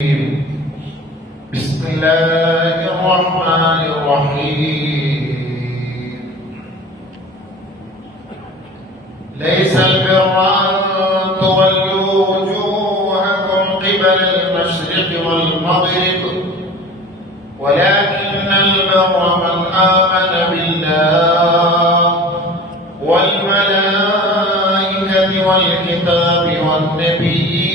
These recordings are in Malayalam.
بسم الله الرحمن الرحيم ليس البر أن تولوا وجوهكم قبل المشرق والمغرب ولكن البر من آمن بالله والملائكة والكتاب والنبيين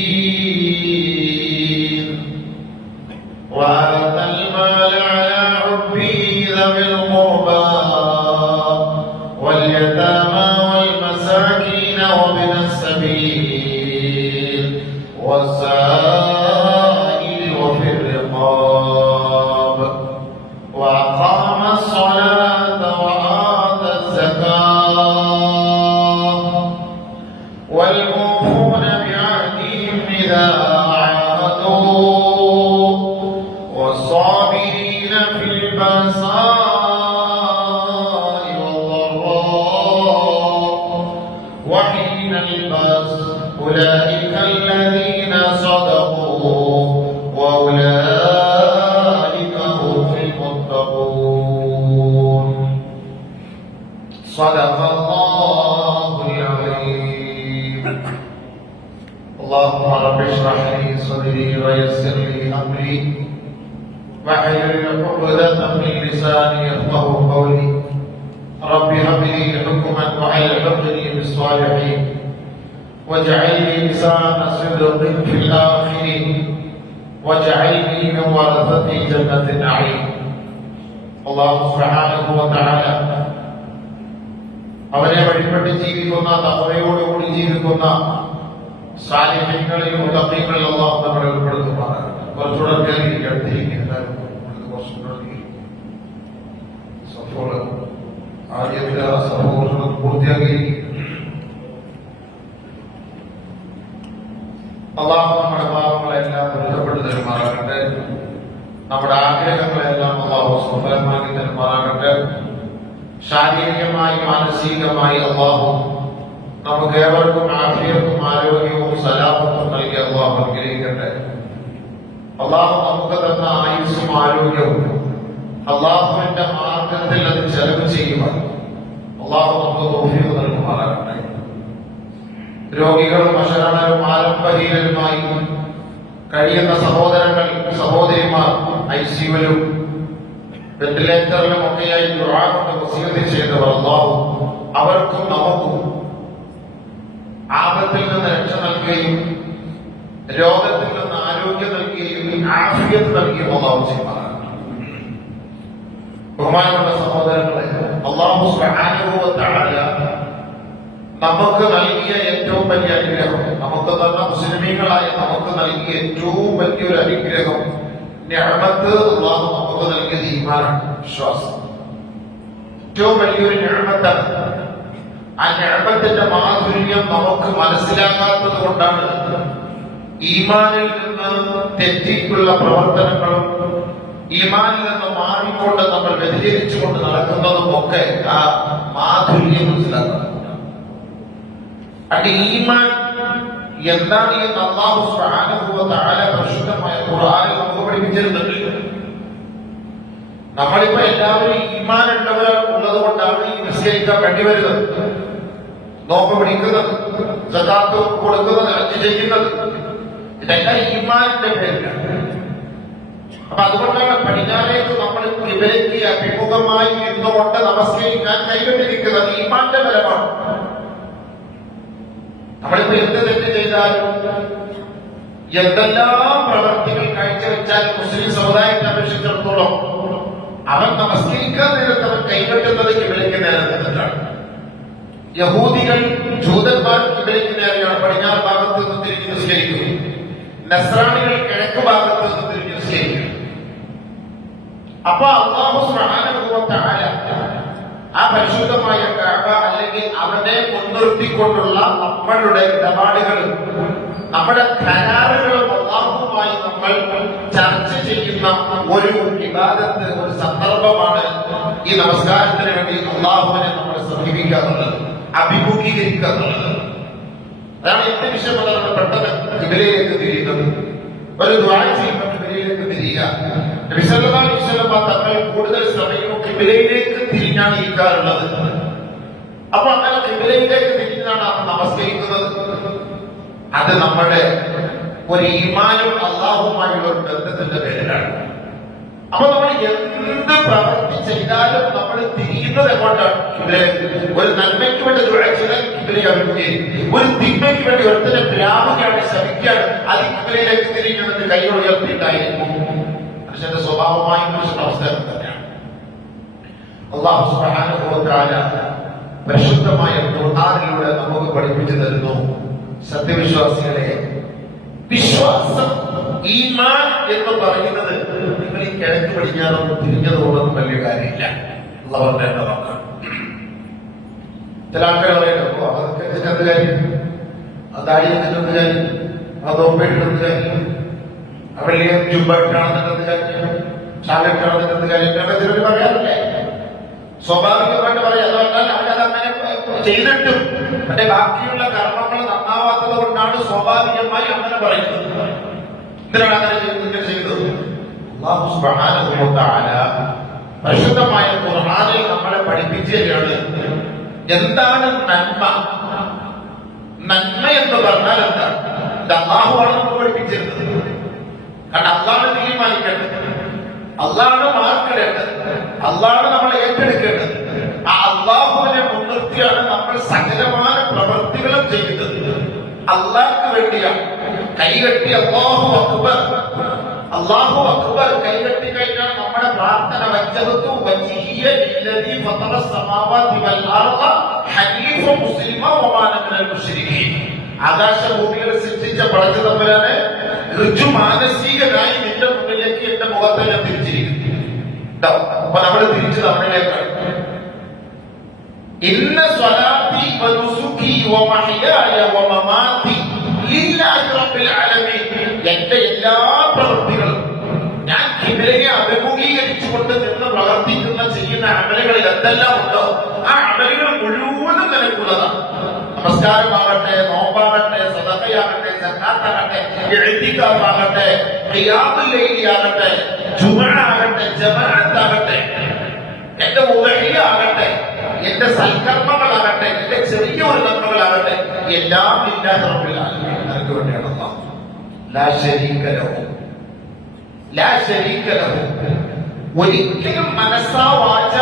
وآتى المال على حبه ذوي القربى واليتامى والمساكين وابن السبيل والسائل وفي الرقاب وأقام الصلاة وآتى الزكاة والموفون بعهدهم إذا والصابرين في البأساء والضراء وحين البأس أولئك الذين صدقوا وأولئك هم المتقون صدق الله العظيم. اللهم رب اشرح لي صدري ويسر لي أمري واحلل عقدة من لساني يفقهوا قولي رب هب لي حكما وألحقني بالصالحين واجعلني لسان صدق في الآخرين واجعلني من ورثة جنة النعيم. അല്ലാഹു സുബ്ഹാനഹു വ തആല അവനെ വഴിപ്പെട്ട് ജീവിക്കുന്ന തഖ്വയോടുകൂടി ജീവിക്കുന്ന സാലിഹീങ്ങളിൽ മുത്തഖീങ്ങളിൽ അല്ലാഹു നമ്മളെ ഉൾപ്പെടുത്തുമാറാകട്ടെ. കുറച്ചുകൂടെ കയറി അടുത്തിരിക്കുക ആദ്യത്തെ സഹോദരൻ പൂർത്തിയാക്കി അല്ലാഹു നമ്മുടെ പാപങ്ങളെല്ലാം പൊരുത്തപ്പെട്ടു തരുമാറാകട്ടെ. നമ്മുടെ ആഗ്രഹങ്ങളെല്ലാം അല്ലാഹു സഫലമാക്കി തരുമാറാകട്ടെ. ശാരീരികമായി മാനസികമായി അല്ലാഹു നമുക്ക് ഏവർക്കും ആഫിയത്തും ആരോഗ്യവും സലാമത്തും നൽകി അല്ലാഹു അനുഗ്രഹിക്കട്ടെ. അല്ലാഹു നമുക്ക് തന്ന ആയുസ്സും ആരോഗ്യവും അല്ലാഹുവിന്റെ മാർഗത്തിൽ അത് ചെലവ് ചെയ്യുവാൻ അല്ലാഹു നമുക്ക് തൗഫീഖ് നൽകുമാറാകട്ടെ. രോഗികളും അശരണരും ആലംബഹീനരുമായി കഴിയുന്ന സഹോദരങ്ങൾ സഹോദരിമാർ ഐസിയുവിലും വെന്റിലേറ്ററിലും ഒക്കെയായി ദുആ കൊണ്ട് വസിയത്ത് ചെയ്തവർ അല്ലാഹു അവർക്കും നമുക്കും ആപത്തിൽ നിന്ന് രക്ഷ നൽകുകയും രോഗത്തിൽ നിന്ന് ആരോഗ്യം നൽകുകയും ആഫിയത്ത് നൽകുകയും അല്ലാഹു ചെയ്യുമാറാകട്ടെ. ബഹുമാനമുള്ള സഹോദരങ്ങളെ, അല്ലാഹു സുബ്ഹാനഹു വ തആല നമുക്ക് നൽകിയ ഏറ്റവും വലിയ അനുഗ്രഹം, നമുക്ക് തന്ന മുസ്ലിമീങ്ങളായ നമുക്ക് നൽകിയ ഏറ്റവും വലിയൊരു അനുഗ്രഹം നിഅമത്ത് അല്ലാഹു നമുക്ക് നൽകിയത് ഈമാനാണ്, വിശ്വാസം. ഏറ്റവും വലിയൊരു നിഅമത്താണ്. ആ നിഅമത്തിന്റെ മാധുര്യം നമുക്ക് മനസ്സിലാകാത്തത് കൊണ്ടാണ് ഈമാനിൽ നിന്ന് തെറ്റിക്കുള്ള പ്രവർത്തനങ്ങളും ഈമാനിൽ നിന്ന് മാറിക്കൊണ്ട് നമ്മൾ വ്യതിചരിച്ചുകൊണ്ട് നടക്കുന്നതും ഒക്കെ ആ മാധുര്യം മനസ്സിലാക്കണം. അത് ഈമാൻ എന്താണ് എന്ന് അല്ലാഹു സുബ്ഹാനഹു വ തആല പരിശുദ്ധമായ ഖുർആനിൽ നമുക്ക് പഠിപ്പിച്ചിട്ടുണ്ട്. നമ്മളിപ്പോ എല്ലാവരും ഈമാൻ ഉള്ളത് കൊണ്ടാണ് ഈ നിസ്കരിക്കാൻ വേണ്ടി വരുന്നത്, നോമ്പ് പിടിക്കുന്നത്, സകാത്ത് കൊടുക്കുന്നത്, ഹജ്ജ് ചെയ്യുന്നത്. ഇതെല്ലാം ഈമാനിന്റെ പേരിലാണ്. അപ്പൊ അതുകൊണ്ടാണ് പടിഞ്ഞാറേക്ക് നമ്മൾ കിബിലയ്ക്ക് അഭിമുഖമായി ഇരുന്നുകൊണ്ട് നമസ്കരിക്കാൻ കൈകൊണ്ടിരിക്കുന്നത്. ഈമാന്റെ ബലമാണ്. നമ്മളിപ്പോ എന്ത് തെറ്റ് ചെയ്താലും എന്തെല്ലാം പ്രവർത്തികൾ കാഴ്ചവെച്ചാലും മുസ്ലിം സമുദായത്തെ അപേക്ഷിച്ചിടത്തോളം അവൻ നമസ്കരിക്കാൻ നേരത്ത് അവൻ കൈകൊട്ടുന്നത് കിബിലയ്ക്ക് നേരെ നിന്നിട്ടാണ്. യഹൂദികൾ ജൂതന്മാർ കിബിലയ്ക്ക് നേരെയാണ് പടിഞ്ഞാറ് ഭാഗത്ത് നിന്ന് തിരിഞ്ഞ് നിസ്കരിക്കുന്നത്. നസ്രാണികൾ കിഴക്ക് ഭാഗത്ത് നിന്ന് തിരിഞ്ഞ് നിസ്കരിക്കുന്നു. അപ്പൊ അല്ലാഹു സുബ്ഹാനഹു വ തആല ആ പരിശുദ്ധമായ കഅബ അല്ലെങ്കിൽ അവനെ മുൻനിർത്തിക്കൊണ്ടുള്ള നമ്മളുടെ ഇടപാടുകൾ, നമ്മുടെ കരാറുകളും അല്ലാഹുവുമായി നമ്മൾ ചർച്ച ചെയ്യുന്ന ഒരു ഇബാദത്ത്, ഒരു സന്ദർഭമാണ് ഈ നമസ്കാരത്തിന് വേണ്ടി അല്ലാഹുവിനെ നമ്മൾ സമീപിക്കുക എന്നുള്ളത്, അഭിമുഖീകരിക്കുക എന്നുള്ളത്. അതാണ് എന്ത് വിഷയമല്ല നമ്മൾ പെട്ടെന്ന് കിബിലയിലേക്ക് തിരിയുന്നത്. ഒരു ദുആ ചെയ്യുമ്പോൾ ഖിബലയിലേക്ക് തിരിയുക. നബി സല്ലല്ലാഹു അലൈഹി വസല്ലം തങ്ങൾ കൂടുതൽ സമയവും ഖിബലയിലേക്ക് തിരിഞ്ഞാണ് ഇരിക്കാറുള്ളത്. അപ്പൊ അങ്ങനെ ഖിബലയിലേക്ക് തിരിഞ്ഞാണ് നമ്മൾ നമസ്കരിക്കുന്നത്. അത് നമ്മുടെ ഒരു ഈമാനും അല്ലാഹുവുമായുള്ള ഒരു ബന്ധത്തിന്റെ പേരിലാണ്. അപ്പൊ നമ്മൾ എന്ത് പ്രവൃത്തി ചെയ്താലും നമ്മൾ തിരിയുന്നത് എങ്ങോട്ടാണ്? ഖിബലയിലേക്ക്. ഒരു നന്മയ്ക്ക് വേണ്ടി ദുആ ചെയ്താൽ ഖിബലയെ അഭിമുഖീകരിക്കും. ഒരു തിന്മയ്ക്ക് വേണ്ടി ഒരുത്തനെ പ്രാപിക്കുകയാണ്, ശ്രമിക്കുകയാണ്, അത് ഖിബലയിലേക്ക് തിരിഞ്ഞുകൊണ്ട് കൈകൾ ഉയർത്തിയിട്ടായിരിക്കും. മനുഷ്യന്റെ സ്വഭാവമായി മനുഷ്യന്റെ അവസ്ഥ തന്നെയാണ്. അല്ലാഹു സുബ്ഹാനഹു വ തആല പരിശുദ്ധമായ ഖുർആനിലൂടെ നമുക്ക് പഠിപ്പിച്ചു തരുന്നു, സത്യവിശ്വാസികളെ, വിശ്വാസം ഈമാൻ എന്ന് പറയുന്നത് നിങ്ങൾ ഈ കിഴക്ക് പടിഞ്ഞാറൊന്നും തിരിഞ്ഞതുകൊണ്ടൊന്നും വലിയ കാര്യമില്ല. അല്ലാഹു പറഞ്ഞതാണ്. ചില ആൾക്കാർ പറയുന്നത് അതൊക്കെ എന്ത് കാര്യം, അതായി എന്ത് കാര്യം, അത് ഓപ്പേറ്റുന്നത് കാര്യം, അവരുടെ ജുബാണെന്നത് കാര്യം, ഷാലറ്റാണെന്നത് കാര്യം, ചിലർ പറയാറില്ലേ? സ്വാഭാവികമായിട്ട് പറയാം. അതുകൊണ്ടാൽ അവരതങ്ങനെ ചെയ്തിട്ടും മറ്റേ ബാക്കിയുള്ള കർമ്മങ്ങൾ നന്നാവാത്തത് കൊണ്ടാണ് സ്വാഭാവികമായി അങ്ങനെ പറയുന്നത്. എന്തിനാണ് അങ്ങനെ ചെയ്തത്? അല്ലാഹു സുബ്ഹാനഹു വ തആല പരിശുദ്ധമായ ഖുർആനിൽ നമ്മളെ പഠിപ്പിക്കുകയാണ് എന്താണ് നന്മ. നന്മ എന്ന് പറഞ്ഞാൽ എന്താണ്? ഇത് അല്ലാഹുവാണ് നമ്മൾ പഠിപ്പിച്ചിരുന്നത്. കാരണം അല്ലാഹു തീരുമാനിക്കേണ്ടത്, അല്ലാഹു മാർക്കിടേണ്ടത്, അല്ലാഹു നമ്മളെ ഏറ്റെടുക്കേണ്ടത്. ആ അല്ലാഹുവിനെ മുൻനിർത്തിയാണ് നമ്മൾ സകലമായ പ്രവൃത്തികളും ചെയ്യുന്നത്. അല്ലാഹുക്ക് വേണ്ടിയാണ്. കൈകെട്ടി അല്ലാഹു അക്ബർ, അല്ലാഹു അക്ബർ കൈകെട്ടി കഴിഞ്ഞാൽ നമ്മുടെ പ്രാർത്ഥന വജ്ജഹതു വജ്ഹിയ ലില്ലദീ ഫതറ സമാവാതി വൽ അർള ഹനീഫ മുസ്ലിമ വമാ അന മിനൽ മുശ്രികീൻ. ആകാശഭൂമികളെ സൃഷ്ടിച്ച പടച്ച തമ്പുരാനെ ഋജു മാനസികനായി നിന്റെ മുന്നിലേക്ക് എന്റെ മുഖത്തെ ഞാൻ തിരിച്ചിരിക്കുന്നു. അപ്പൊ നമ്മൾ തിരിച്ച് നമ്മളിലേക്കാണ്. ഇന്ന സ്വലാത്തി വനുസുകി വമഹ്യായ വമമാതി ലില്ലാഹി റബ്ബിൽ ആലമീൻ. എന്റെ എല്ലാ പ്രവൃത്തികളും ഞാൻ ഖിബലയെ അഭിമുഖീകരിച്ചുകൊണ്ട് നിന്ന് പ്രവർത്തിക്കുന്ന ചെയ്യുന്ന അമലുകളിൽ എന്തെല്ലാം ഉണ്ടോ ആ അമലുകൾ മുഴുവനും നിനക്കുള്ളതാണ്. നമസ്കാരമാകട്ടെ, നോമ്പാകട്ടെ, സദഖയാകട്ടെ, സക്കാത്താകട്ടെ, ഇഅ്തികാഫാകട്ടെ, ഖിയാമുൽ ലൈലിയാകട്ടെ, ജുമുഅയാകട്ടെ, ജമാഅത്താകട്ടെ, എന്റെ ഉദ്ഹിയയാകട്ടെ, എന്റെ സൽക്കർമ്മങ്ങളാകട്ടെ, എന്റെ ചെറിയ ഒരു നന്മകളാകട്ടെ, എല്ലാം ലില്ലാഹി റബ്ബിൽ ആലമീൻ. അതിനു വേണ്ടിയാണ് അല്ലാഹു ലാ ശരീക ലഹു, ലാ ശരീക ലഹു. ഒരിക്കലും മനസ്സാ വാച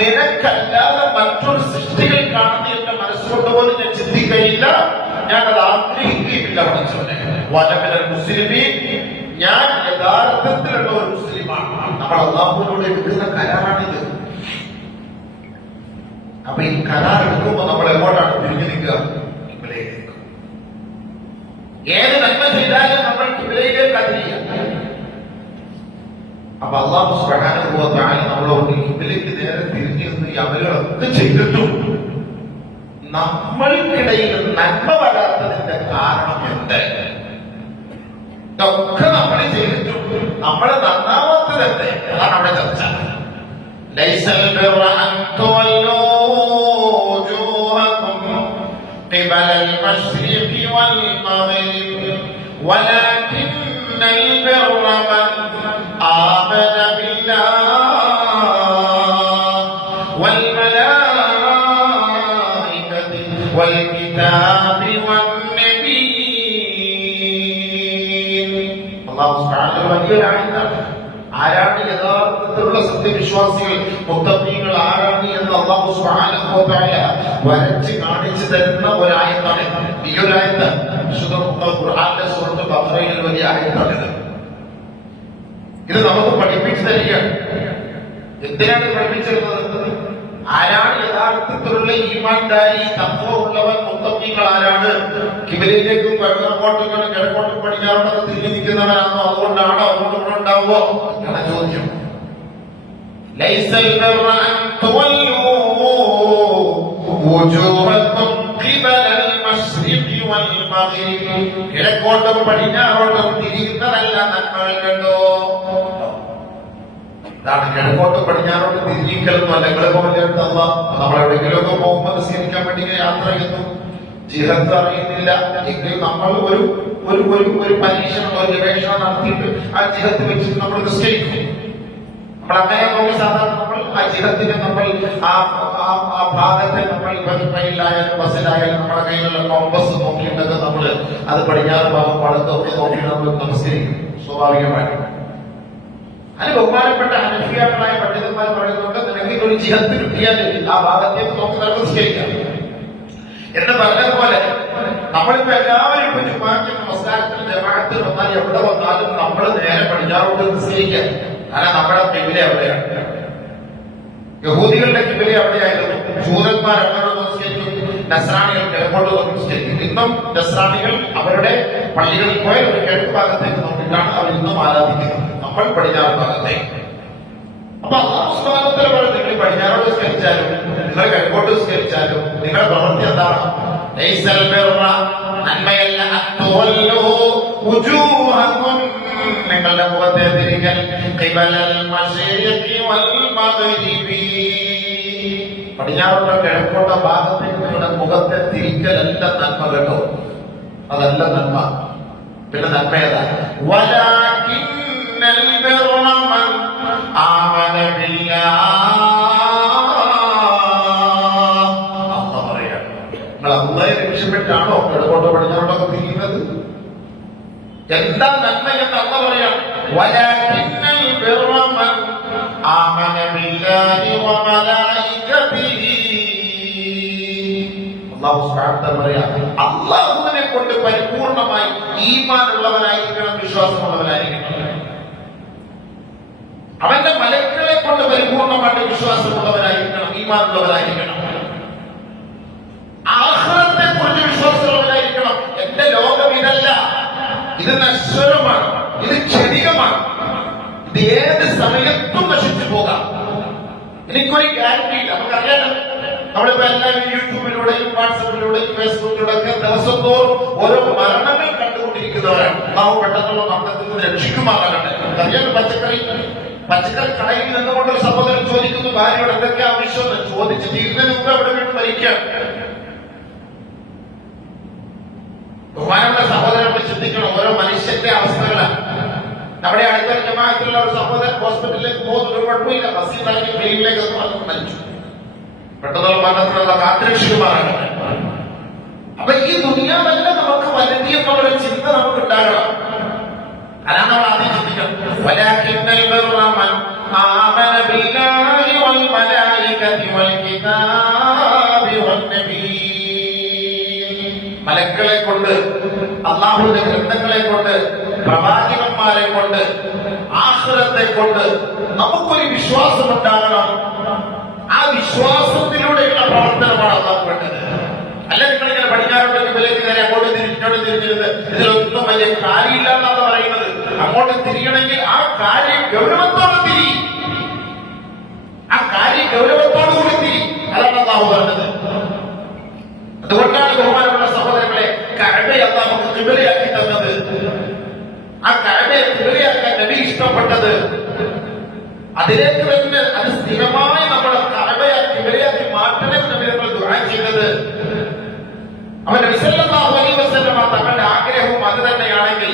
നിനക്കല്ലാതെ മറ്റൊരു സൃഷ്ടികൾ കാണുന്ന എന്റെ മനസ്സുകൊണ്ട് പോലും ഞാൻ ചിന്തിക്കുകയില്ല, ഞാൻ അത് ആഗ്രഹിക്കുകയില്ല. പഠിച്ചോനെ വലമിനൽ മുസ്ലിമീൻ, ഞാൻ യഥാർത്ഥത്തിലുള്ള ഒരു മുസ്ലിമാണ്. നമ്മൾ അല്ലാഹുവിനോട് എടുക്കുന്ന കരാറാണിത്. അപ്പൊ ഈ കരാർ എടുക്കുമ്പോൾ നമ്മൾ എങ്ങോട്ടാണ് തിരിഞ്ഞു നിൽക്കുക? ഖിബലയിലേക്ക്. ഏത് നന്മ ചെയ്താലും നമ്മൾ ഖിബലയിലേക്ക് അതിരിക്കുക. അപ്പൊ അല്ലാഹു സുബ്ഹാനഹു വ തആല നമ്മളോട് ഖിബലയ്ക്ക് നേരെ തിരിഞ്ഞു നിന്ന് ഈ അമലുകളൊക്കെ ചെയ്തിട്ടും നമ്മൾക്കിടയിൽ നന്മ വരാത്തതിന്റെ കാരണം എന്ത്? ഇതൊക്കെ നമ്മൾ ചെയ്തിട്ടും നമ്മൾ നന്നാവാത്തത് എന്ത്? അതാണ് അവിടെ ചർച്ച. ലൈസൽ ബിർറ അൻ തുവല്ലൂ വജൂഹകും ഖിബലൽ മശ്രിഖി വൽ മഗ്രിബ് വലാകിന്നൽ ബിർറ മൻ آمن بالله والملائكة والكتاب والنبيين. الله سبحانه وتعالى ആരാണ് യഥാർത്ഥത്തിലുള്ള സത്യവിശ്വാസികൾ, മുത്തഖീങ്ങൾ ആരാണ് എന്ന് അല്ലാഹു സുബ്ഹാനഹു വ തആല വരച്ച് കാണിച്ചു തരുന്ന ഒരായത്താണ് ഈ ഒരായത്ത്. വിശുദ്ധ ഖുർആനിലെ സൂറത്തുൽ ബഖറയിൽ വലിയ ആയത്താണിത്. ഇത് നമുക്ക് പഠിപ്പിച്ചു തരികയാണ്. എന്തിനാണ് പഠിപ്പിച്ചിരുന്നത്? ആരാണ് യഥാർത്ഥത്തിലുള്ള ഈമാൻദാരി, തഖ്വ ഉള്ളവൻ, മുത്തഖീങ്ങൾ ആരാണ്? ഖിബലയിലേക്കും കിഴക്കോട്ടും കിഴക്കോട്ടും പടിഞ്ഞാറോട്ടൊക്കെ തിരിഞ്ഞു നിൽക്കുന്നവരാണോ? അതുകൊണ്ടാണോ? അതുകൊണ്ട് ഇവിടെ ഉണ്ടാവോ? അങ്ങനെ ചോദ്യം. ലൈസൽ ബിർറ അൻ തുവല്ലൂ വജൂഹകും ഖിബലൽ മശ്രിഖി വൽ മഗ്രിബ്. കിഴക്കോട്ടും പടിഞ്ഞാറോട്ടും തിരിയുന്നതല്ല നന്മകൾ കണ്ടോ? അതാണ് കിഴക്കോട്ടും പടിഞ്ഞാറോട്ടും തിരിഞ്ഞിക്കലെന്നും അല്ല. നമ്മളെവിടെയെങ്കിലുമൊക്കെ പോകുമ്പോൾ നിസ്കരിക്കാൻ വേണ്ടി യാത്ര ചെയ്യുന്നു, ജിഹത്ത് അറിയുന്നില്ല എങ്കിൽ നമ്മൾ ഒരു ഒരു പരീക്ഷണം ഒരു ഗവേഷണം നടത്തിയിട്ട് ആ ജിഹത്ത് വെച്ചിട്ട് നമ്മൾ നിശ്ചയിക്കും. നമ്മൾ അങ്ങനെ നോക്കി സാധാരണ നമ്മൾ ആ ജിഹത്തിനെ നമ്മൾ ആ ഭാഗത്തെ നമ്മൾ ട്രെയിനിലായാലും ബസ്സിലായാലും നമ്മുടെ കയ്യിലുള്ള കോമ്പസ് നോക്കിയിട്ടൊക്കെ നമ്മൾ അത് പടിഞ്ഞാറ് ഭാഗം വടക്കൊക്കെ നോക്കിയിട്ട് നമ്മൾ നമസ്കരിക്കും സ്വാഭാവികമായിട്ട്. അതിന് ബഹുമാനപ്പെട്ട ഹനഫിയാക്കളായ പണ്ഡിതന്മാർ പറയുന്നുണ്ട്, നിനക്ക് ഒരു ജിഹത്ത് കിട്ടിയാൽ ആ ഭാഗത്തേക്ക് നോക്കി നമസ്കരിക്കാം എന്ന് പറഞ്ഞതുപോലെ നമ്മളിപ്പോ എല്ലാവരും ഇപ്പൊ ജുമാഅത്ത് നമസ്കാരത്തിൽ ജമാഅത്തിൽ വന്നാൽ എവിടെ വന്നാലും നമ്മൾ നേരെ പടിഞ്ഞാറോട്ട് നിസ്കരിക്കുക. കാരണം നമ്മുടെ കിബില എവിടെയാണ്? യഹൂദികളുടെ കിബില എവിടെയായിരുന്നു? ജൂതന്മാർ എവിടെ നമസ്കരിക്കും? നസ്രാണികൾ കിഴക്കോട്ട് നമസ്കരിക്കും. ഇന്നും നസ്രാണികൾ അവരുടെ പള്ളികളിൽ പോയ ഒരു കിഴക്ക് ഭാഗത്തേക്ക് നോക്കിയിട്ടാണ് അവർ ഇന്നും ആരാധിക്കുന്നത്. നമ്മൾ പടിഞ്ഞാറ് ഭാഗത്തേക്ക്. അപ്പൊ അല്ലാഹു സുബ്ഹാനഹു വ തആല പറഞ്ഞു, നിങ്ങൾ പടിഞ്ഞാറോട്ട് നിസ്കരിച്ചാലും നിങ്ങൾ കിഴക്കോട്ട് നിസ്കരിച്ചാലും നിങ്ങളുടെ പ്രവൃത്തി എന്താണ്? ലൈസൽ ബിർറ, നന്മയല്ല, അത്തുവല്ലു വുജൂഹകും, നിങ്ങളുടെ മുഖത്തെ തിരിക്കൽ, ഖിബലൽ മശ്രിഖി വൽ മഗ്രിബി, പടിഞ്ഞാറോട്ടോ കിഴക്കോട്ടോ ഭാഗത്തേക്ക് നിങ്ങളുടെ മുഖത്തെ തിരിക്കലല്ല നന്മ കേട്ടോ, അതല്ല നന്മ. പിന്നെ നന്മ ഏതാ? വലാകിന്നൽ ബിർറ മൻ ആമന ബില്ലാഹ്, അല്ലാഹു പറയാ, നിങ്ങൾ അല്ലാഹയെ രക്ഷപ്പെട്ടാണോ കിഴക്കോട്ടോ പടിഞ്ഞാറോട്ടോ തിരിയുന്നത്? എന്താ നന്മ എന്ന് അല്ലാഹു പറയാ, വലാകിന്നൽ ബിർറ മൻ ആമന ബില്ലാഹി വ മലായികതിഹി, അല്ലാഹു സുബ്ഹാനഹു വ തആല പറയാ, അല്ലാഹുവിനെ കൊണ്ട് പരിപൂർണമായി ഈമാനുള്ളവനായിരിക്കണം, വിശ്വാസമുള്ളവനായിരിക്കണം. അവന്റെ മലക്കുകളെ കൊണ്ട് പരിപൂർണമായിട്ട് വിശ്വാസമുള്ളവനായിരിക്കണം, ഈമാനുള്ളവനായിരിക്കണം. ആഖിറത്തെ കുറിച്ച് വിശ്വാസമുള്ളവനായിരിക്കണം. എന്റെ ലോകം ഇതല്ല, ഇത് നശ്വരമാണ്, ഇത് ക്ഷണികമാണ്, ഇത് ഏത് സമയത്തും നശിച്ചു പോകാം. എനിക്കൊരു ഗ്യാരണ്ടി ഇല്ല. നമുക്കറിയാലോ, നമ്മളിപ്പോ എല്ലാവരും യൂട്യൂബിലൂടെയും വാട്സപ്പിലൂടെയും ഫേസ്ബുക്കിലൂടെ ഒക്കെ ദിവസം തോറും ഓരോ മരണങ്ങൾ കണ്ടുകൊണ്ടിരിക്കുന്നവരാണ്. നാം പെട്ടെന്നുള്ള മരണത്തിൽ നിന്ന് രക്ഷിക്കുമാറാകട്ടെ. അറിയാലോ, പച്ചക്കറി കടയിൽ നിന്നുകൊണ്ട് ഒരു സഹോദരൻ ചോദിക്കുന്നു, ഭാര്യയോട് എന്തൊക്കെ ആവശ്യം എന്ന് ചോദിച്ച് തീരുന്നതിന് മുമ്പ് അവിടെ വീണ്ടും മരിക്കുകയാണ്. ബഹുമാനമുള്ള സഹോദരങ്ങൾ ചിന്തിക്കണം, ഓരോ മനുഷ്യന്റെ അവസ്ഥകളാണ്. നമ്മുടെ അടുത്ത ജമാഅത്തിലുള്ള ഒരു സഹോദരൻ ഹോസ്പിറ്റലിലേക്ക് പോകുന്ന ഒരു കുഴപ്പമില്ല, ബസ്സിൽ ഇറങ്ങി ട്രെയിനിലേക്ക് മരിച്ചു. പെട്ടെന്നുള്ള മരണത്തിനുള്ള കാത്തിരക്ഷിക്കുമാറാകട്ടെ. അപ്പൊ ഈ ദുനിയാവല്ല നമുക്ക് വലുതി എന്നുള്ളൊരു ചിന്ത നമുക്ക് ഉണ്ടാകണം. അതാണ് നമ്മൾ ആദ്യം ചിന്തിക്കണം. വലാകിന്നൽ ബിർറ മൻ ആമന ബില്ലാഹി വൽ മലായികതി വൽ കിതാബി വൻ നബിയ്യീൻ, മലക്കുകളെ കൊണ്ട്, അല്ലാഹുവിന്റെ ഗ്രന്ഥങ്ങളെ കൊണ്ട്, പ്രവാചകന്മാരെ കൊണ്ട്, ആഖിറത്തെ കൊണ്ട് നമുക്കൊരു വിശ്വാസം ഉണ്ടാകണം. ആ വിശ്വാസത്തിലൂടെയുള്ള പ്രവർത്തനമാണ് അല്ലാഹു വേണ്ടത്. അല്ല നിങ്ങളിങ്ങനെ പടിഞ്ഞാറോട്ട് കിബിലേക്ക് നേരെ അങ്ങോട്ട് തിരിഞ്ഞിരുന്ന് ഇതിലൊന്നും വലിയ കാര്യമില്ല എന്നാണ് പറയുന്നത്. അങ്ങോട്ട് തിരിയണമെങ്കിൽ ആ കാര്യം ഗൗരവത്തോടെ തിരി, ആ കാര്യം ഗൗരവത്തോടു കൂടി തിരി. അതാണ് അല്ലാഹു പറഞ്ഞത്. അതുകൊണ്ടാണ് ബഹുമാനമുള്ള സഹോദരങ്ങളെ കഅബയെ അല്ലാഹു നമുക്ക് കിബിലയാക്കി തന്നത്. ആ കഅബയെ കിബിലയാക്കാൻ നബി ഇഷ്ടപ്പെട്ടത്. അതിലേക്ക് തന്നെ അത് സ്ഥിരമായി നമ്മളെ കഅബയാക്കി കിബിലയാക്കി മാറ്റണേ നബി നമ്മൾ ദുആ ചെയ്തത്. അവൻ നബി സല്ലല്ലാഹു അലൈഹി വസല്ലം തങ്ങളുടെ ആഗ്രഹവും അത് തന്നെയാണെങ്കിൽ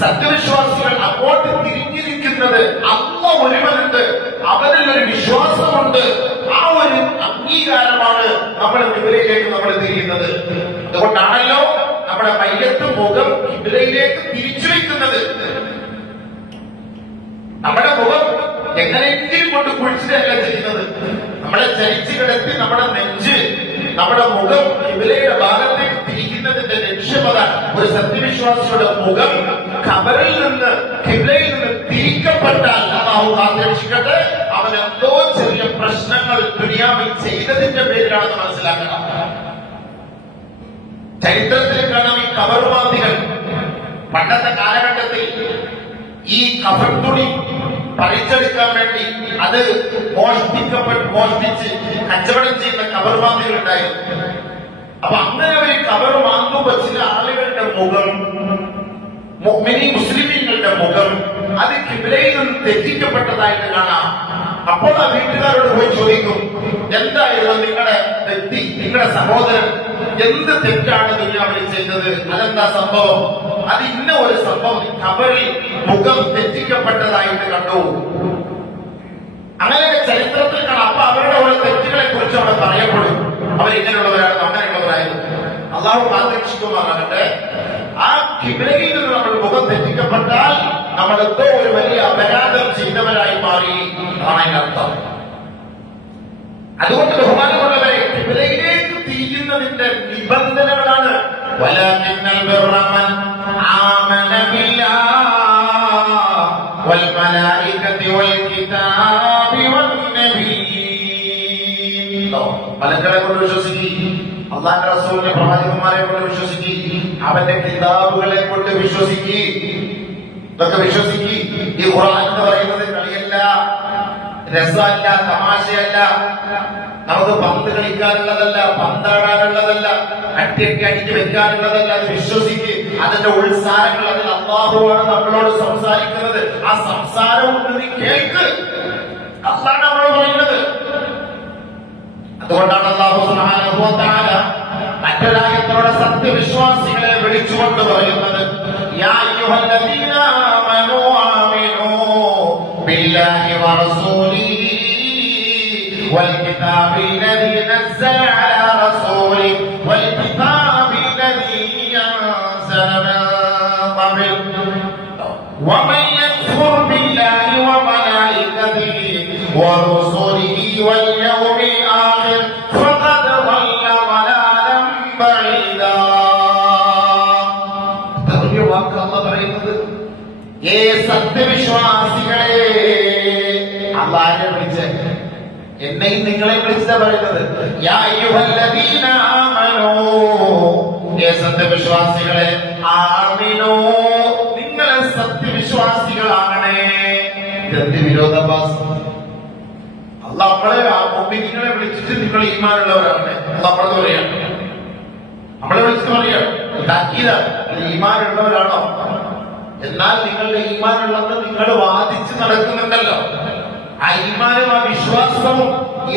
സത്യവിശ്വാസികൾ അങ്ങോട്ട് തിരിഞ്ഞിരിക്കുന്നത് അല്ലാഹു ഒരുവനുണ്ട്, അവരിൽ ഒരു വിശ്വാസമുണ്ട്, ആ ഒരു അംഗീകാരമാണ് നമ്മുടെ കിബിലയിലേക്ക് നമ്മൾ തിരിയുന്നത്. അതുകൊണ്ടാണല്ലോ നമ്മുടെ മയ്യത്ത് മുഖം കിബിലയിലേക്ക് തിരിച്ചു വയ്ക്കുന്നത്. നമ്മുടെ മുഖം എങ്ങനെയെങ്കിലും കൊണ്ട് കുഴിച്ചിട്ടല്ല ചെയ്യുന്നത്. നമ്മളെ ചരിച്ചു കിടത്തി നമ്മുടെ നെഞ്ച്, നമ്മുടെ മുഖം കിബിലയുടെ ഭാഗത്തേക്ക് തിരിക്കുന്നതിന്റെ ലക്ഷ്യമത. ഒരു സത്യവിശ്വാസിയുടെ മുഖം ഖബറിൽ നിന്ന് കിബിലയിൽ നിന്ന് തിരിക്കപ്പെട്ടാൽ അല്ലാഹു കാത്തിരക്ഷിക്കട്ടെ, അവൻ എന്തോ ചെറിയ പ്രശ്നങ്ങൾ ദുനിയാവിൽ ചെയ്തതിന്റെ പേരിലാണെന്ന് മനസ്സിലാക്കണം. ചരിത്രത്തിൽ കാണാം, ഈ ഖബർവാദികൾ പണ്ടത്തെ കാലഘട്ടത്തിൽ ഈ ഖബർ തുണി പറിച്ചെടുക്കാൻ വേണ്ടി അത് മോഷ്ടിച്ച് കച്ചവടം ചെയ്യുന്ന ഖബർവാദികൾ ഉണ്ടായിരുന്നു. അപ്പൊ അങ്ങനെ ഒരു ഖബർ വാങ്ങുമ്പോ ചില ആളുകളുടെ മുഖം, മുസ്ലിമീങ്ങളുടെ മുഖം അത് കിബിലയിൽ നിന്ന് തെറ്റിക്കപ്പെട്ടതായിട്ട് കാണാം. അപ്പോൾ ആ വീട്ടുകാരോട് പോയി ചോദിക്കും, എന്തായിരുന്നു നിങ്ങളുടെ വ്യക്തി, നിങ്ങളുടെ സഹോദരൻ എന്ത് തെറ്റാണ് ദുനിയാവിൽ ചെയ്തത്, അതെന്താ സംഭവം, അത് ഇന്ന ഒരു സംഭവം, ഖബറിൽ മുഖം തെറ്റിക്കപ്പെട്ടതായിട്ട് കണ്ടു. അങ്ങനെ ചരിത്രത്തിൽ കാണാം. അപ്പൊ അവരുടെ ഓരോ തെറ്റുകളെ കുറിച്ച് അവിടെ പറയപ്പെടും. അവരിങ്ങനെയുള്ളവരാണ്, അങ്ങനെയുള്ളവരായിരുന്നു. അള്ളാഹു കാത്തിരക്ഷിക്കുമാറാകട്ടെ. ആ ഖിബ്ലയിൽ നിന്ന് നമ്മൾ മുഖം തെറ്റിക്കപ്പെട്ടാൽ നമ്മൾ എന്തോ ഒരു വലിയ അപരാധം ചെയ്തവരായി മാറി ആണ് അതിന്റെ അർത്ഥം. അതുകൊണ്ട് ബഹുമാനമുള്ളവരെ, ഖിബ്ലയിലേക്ക് തിരിയുന്നതിന്റെ നിബന്ധനകളാണ് വലാകിന്നൽ ബിർറ മൻ ആമന ബില്ലാഹി വൽ മലായികതി വൽ കിതാബി വൻ നബിയ്യീൻ. മലക്കുകളെ കൊണ്ട് വിശ്വസിക്കുക, അല്ലാഹുവിന്റെ റസൂലിനെ പ്രവാചകന്മാരെ കൊണ്ട് വിശ്വസിക്കുക, അവന്റെ കിതാബുകളെ കൊണ്ട് വിശ്വസിക്കുക, ഇതൊക്കെ വിശ്വസിക്കുക. ഈ ഖുർആൻ എന്ന് പറയുന്നത് കളിയല്ല, രസമല്ല, തമാശയല്ല. നമുക്ക് പന്ത് കളിക്കാനുള്ളതല്ല, പന്താടാനുള്ളതല്ല, അട്ടിയൊക്കെ അടിച്ചു വെക്കാനുള്ളതല്ല. അത് വിശ്വസിക്ക്. അതിന്റെ ഉത്സാരങ്ങൾ, അതിൽ അല്ലാഹുവാണ് നമ്മളോട് സംസാരിക്കുന്നത്. ആ സംസാരം നീ കേൾക്ക്. അതാണ് നമ്മളോട് പറയുന്നത്. അതുകൊണ്ടാണ് അല്ലാഹു സുബ്ഹാനഹു വ തആല മറ്റൊരായത്തിലൂടെ സത്യവിശ്വാസികളെ വിളിച്ചുകൊണ്ട് പറയുന്നത്, യാ അയ്യുഹല്ലദീന ആമനൂ ആമിനൂ ബില്ലാഹി വറസൂലിഹി والكتاب الذي نزل على رسوله والكتاب الذي أنزل من قبل ومن يكفر بالله وملائكته ورسله واليوم الآخر فقد ضل ضلالا بعيدا. തവ്ഹീദ് വാക്ക് അല്ലാഹു പറയുന്നത്, ഏ സത്യവിശ്വാസികളെ, അല്ലാഹുവിനെ വിളിച്ച് എന്നെയും നിങ്ങളെ വിളിച്ചാ പറയുന്നത്. യാ അയ്യുഹല്ലദീന ആമനൂ, ഏ സത്യവിശ്വാസികളെ, ആമിനൂ, നിങ്ങളെ സത്യവിശ്വാസികളാകണേ. ഇതെന്ത് വിരോധാഭാസം? അല്ലാഹു നമ്മളെ മുഅ്മിനീങ്ങളെ വിളിച്ചിട്ട് നിങ്ങൾ ഈമാനുള്ളവരാകണേ അല്ലാഹു നമ്മളത് പറയാണ്. നമ്മളെ വിളിച്ചിട്ട് പറയാം ഈമാനുള്ളവരാണോ? എന്നാൽ നിങ്ങളുടെ ഈമാനുള്ളത് നിങ്ങൾ വാദിച്ച് നടക്കുന്നുണ്ടല്ലോ. ആ ഈമാനും ആ വിശ്വാസവും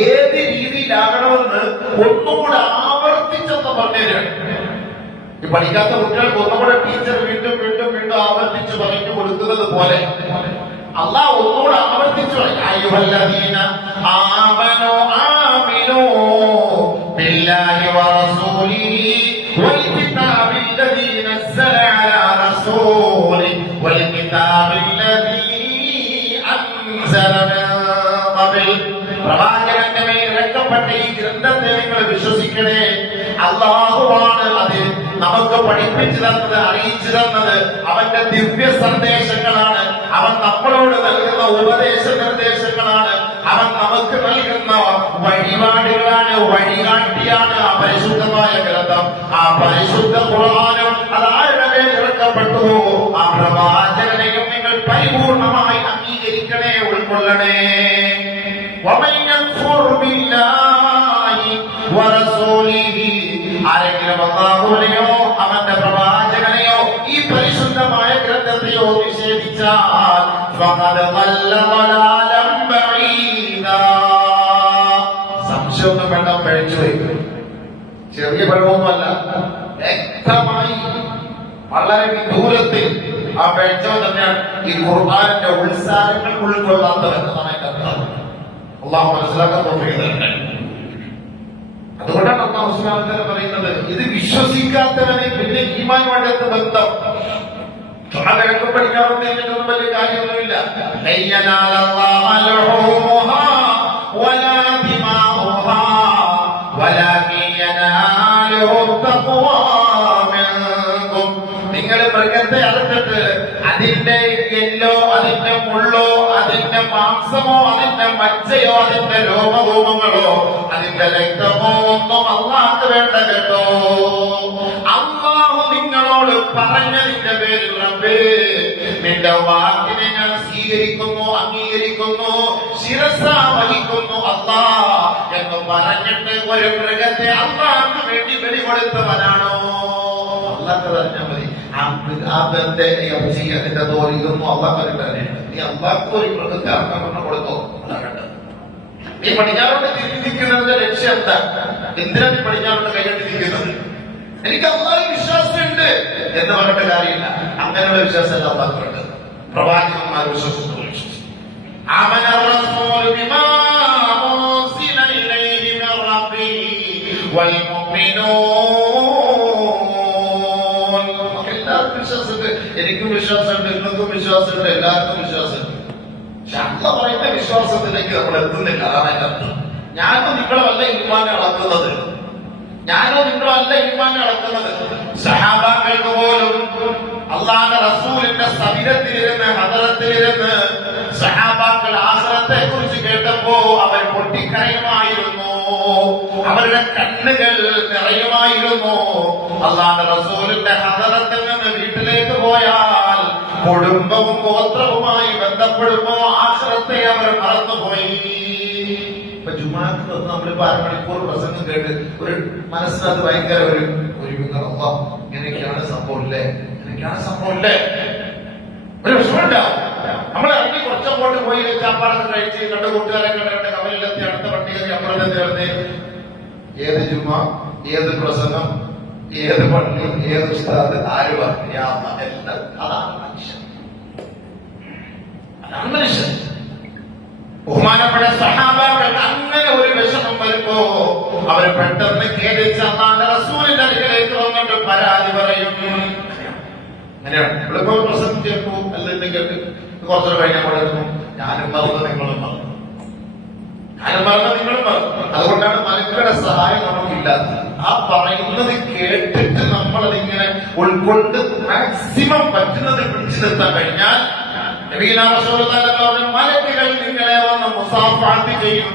ഏത് രീതിയിലാകണമെന്ന് ഒന്നുകൂടെ ആവർത്തിച്ചെന്ന് പറഞ്ഞുതരാണ്. ഈ പഠിക്കാത്ത കുട്ടികൾക്ക് ഒന്നുകൂടെ ടീച്ചർ വീണ്ടും വീണ്ടും വീണ്ടും ആവർത്തിച്ച് പറഞ്ഞു കൊടുക്കുന്നത് പോലെ അല്ലാഹു ഒന്നുകൂടെ ആവർത്തിച്ചു അയ്യുഹല്ലദീന ആമനൂ ആമിനൂ ബില്ലാഹി വറസൂലിഹി വൽ കിതാബില്ലദീ നസ്സല അലാ റസൂലിഹി വൽ കിതാബില്ലദീ അൻസല മിൻ ഖബൽ. പ്രവാചകന്റെ മേൽ ഇറക്കപ്പെട്ട ഈ ഗ്രന്ഥത്തെ നിങ്ങൾ വിശ്വസിക്കണേ. അല്ലാഹുവാണ് അത് നമുക്ക് പഠിപ്പിച്ചു തന്നത്, അറിയിച്ചു തന്നത്. അവന്റെ ദിവ്യ സന്ദേശങ്ങളാണ്. അവൻ നമ്മളോട് നൽകുന്ന ഉപദേശ നിർദ്ദേശങ്ങളാണ്. അവൻ നമുക്ക് നൽകുന്ന വഴിപാടുകളാണ്, വഴികാട്ടിയാണ് ആ പരിശുദ്ധമായ ഗ്രന്ഥം. ആ പരിശുദ്ധ ഖുർആനും അത് ആരുടെ മേൽ ഇറക്കപ്പെട്ടു, ആ പ്രവാചകനെയും നിങ്ങൾ പരിപൂർണമായി അംഗീകരിക്കണേ, ഉൾക്കൊള്ളണേ. വമൻ യക്ഫുർ ബില്ലാഹി വറസൂലിഹി, ആരെങ്കിലും അല്ലാഹുവിനെയോ അവന്റെ പ്രവാചകനെയോ ഈ പരിശുദ്ധമായ ഗ്രന്ഥത്തെയോ നിഷേധിച്ചാൽ ഫഖദ് ളല്ല ളലാലം ബഈദാ. സംശയമൊന്നും വേണ്ട, പഴിച്ചുപോയി. ചെറിയ പഴമൊന്നുമല്ല, വ്യക്തമായി വളരെ വിദൂരത്തിൽ ആ പഴിച്ചവൻ തന്നെയാണ് ഈ ഖുർആന്റെ ഉത്സാരങ്ങൾ ഉൾക്കൊള്ളാത്തവൻ എന്നാണ് അതിന്റെ അർത്ഥം. അള്ളാഹു മനസ്സിലാക്കാൻ തോന്നുന്നത്. അതുകൊണ്ടാണ് അല്ലാഹു സുബ്ഹാനഹു വ തആല പറയുന്നത്, ഇത് വിശ്വസിക്കാത്തവനെ പിന്നെ ഈമാനുമായിട്ട് ബന്ധം. കിഴക്കും പഠിക്കാറുണ്ടെങ്കിലൊന്നും വലിയ കാര്യമൊന്നുമില്ല. നിങ്ങൾ മൃഗത്തെ അറുത്തിട്ട് അതിന്റെ എല്ലോ, അതിന്റെ മുള്ളോ, അതിന്റെ മാംസമോ, അതിന്റെ മജ്ജയോ, അതിന്റെ രോമകൂപങ്ങളോ, അതിന്റെ രക്തമോ ഒന്നും അല്ലാഹുവിന് വേണ്ട കേട്ടോ. അല്ലാഹു നിങ്ങളോട് പറഞ്ഞതിന്റെ പേരിൽ റബ്ബേ, നിന്റെ വാക്കിനെ ഞാൻ സ്വീകരിക്കുന്നു, അംഗീകരിക്കുന്നു, ശിരസ വഹിക്കുന്നു അല്ലാ എന്ന് പറഞ്ഞിട്ട് ഒരു മൃഗത്തെ അല്ലാഹുവിന് വേണ്ടി വെടികൊടുത്തവനാണോ? അല്ലാഹു പറഞ്ഞാൽ മതി. ആ ബന്ധത്തെ അതിന്റെ തോലിതൊന്നും അല്ലാഹു പറഞ്ഞിട്ട് നീ അല്ലാഹു ഒരു മൃഗത്തെ ആക്രമണം കൊടുത്തോ? നീ പഠിക്കാനോട് തിരിഞ്ഞിരിക്കുന്നതിന്റെ ലക്ഷ്യം എന്താ? എന്തിനാണ് പഠിക്കാനുള്ള കൈകെട്ടിരിക്കുന്നത്? എനിക്ക് അള്ളാഹുവിൽ വിശ്വാസമുണ്ട് എന്ന് പറഞ്ഞിട്ട് കാര്യമില്ല. അങ്ങനെയുള്ള വിശ്വാസം എല്ലാം അള്ളാഹുണ്ട്. പ്രവാചകന്മാർ വിശ്വസിച്ചു. ആമന റസൂലു ബിമാ ഉൻസില ഇലൈഹി മിർ റബ്ബിഹി വൽ മുഅ്മിനൂൻ. എല്ലാവർക്കും വിശ്വാസമുണ്ട്. എനിക്കും വിശ്വാസമുണ്ട്, നിങ്ങൾക്കും വിശ്വാസമുണ്ട്, എല്ലാവർക്കും വിശ്വാസമുണ്ട്. പക്ഷെ അള്ളാഹ് പറയുന്ന വിശ്വാസത്തിലേക്ക് നമ്മൾ എത്തുന്നില്ല. അതാണ് അതിന്റെ അർത്ഥം. ഞാനോ നിങ്ങളല്ല ഈമാൻ അളക്കുന്നത്, ഞാനോ നിങ്ങളല്ല ഈമാൻ അളക്കുന്നത്. സഹാബാക്കൾക്ക് പോലും അള്ളാഹുവിന്റെ റസൂലിന്റെ സവിധത്തിലിരുന്ന് ഹദറത്തിലിരുന്ന് സഹാബാക്കൾ ആഖിറത്തെ കുറിച്ച് കേട്ടപ്പോ അവർ പൊട്ടിക്കരയുമായിരുന്നു, അവരുടെ കണ്ണുകൾ നിറയുമായിരുന്നു. അള്ളാഹുവിന്റെ റസൂലിന്റെ ഹദറത്തിൽ നിന്ന് വീട്ടിലേക്ക് പോയാൽ കുടുംബവും ഗോത്രവുമായി ബന്ധപ്പെടുമ്പോ ആഖിറത്തെ അവർ മറന്നുപോയി. ഇപ്പൊ ജുമാക്ക് നമ്മളിപ്പോ 6 മണിക്കൂർ പ്രസംഗം കേട്ട് ഒരു മനസ്സിനകത്ത് ഭയങ്കര ഒരു ഇങ്ങനെയൊക്കെയാണ് സംഭവം ഇല്ലേ, ഇങ്ങനെയൊക്കെയാണ് സംഭവം ഇല്ലേ, ഒരു വിഷമമുണ്ടാവും. നമ്മൾ ഇറങ്ങി കുറച്ചങ്ങോട്ട് പോയി ചാപ്പാടൊക്കെ കഴിച്ച് കണ്ട കൂട്ടുകാരെ കണ്ട കവലിലെത്തി അടുത്ത പട്ടികയിൽ അപ്പുറത്തെ ചേർന്ന് ഏത് ജുമ, ഏത് പ്രസംഗം, ഏത് പള്ളി, ഏത് ഉസ്താദ്, ആര് പറഞ്ഞു എല്ലാം. അതാണ് മനുഷ്യൻ, അതാണ് മനുഷ്യൻ. ബഹുമാനപ്പെട്ട സഹാബാക്കൾ അങ്ങനെ ഒരു വിഷമം വരുമ്പോ അവർ പെട്ടെന്ന് ഖേദിച്ച് അല്ലാഹുവിന്റെ റസൂലിന്റെ അടുക്കലേക്ക് വന്നിട്ട് പരാതി പറയും. അങ്ങനെയാണ് നമ്മളിപ്പോ പ്രസംഗം കേൾക്കൂ, അല്ലെങ്കിൽ കേട്ട് കുറച്ചു കഴിഞ്ഞപ്പോൾ ഞാനും മറന്നു, നിങ്ങളും മറന്നു, ഞാനും മറന്നു, നിങ്ങളും മറന്നു. അതുകൊണ്ടാണ് മലക്കുകളുടെ സഹായം നമുക്കില്ലാത്തത്. ആ പറയുന്നത് കേട്ടിട്ട് നമ്മളതിങ്ങനെ ഉൾക്കൊണ്ട് മാക്സിമം പറ്റുന്നത് പിടിച്ചു നിർത്താൻ കഴിഞ്ഞാൽ മലക്കുകൾ നിങ്ങളെ വന്ന് മുസാഫാത്ത് ചെയ്യും.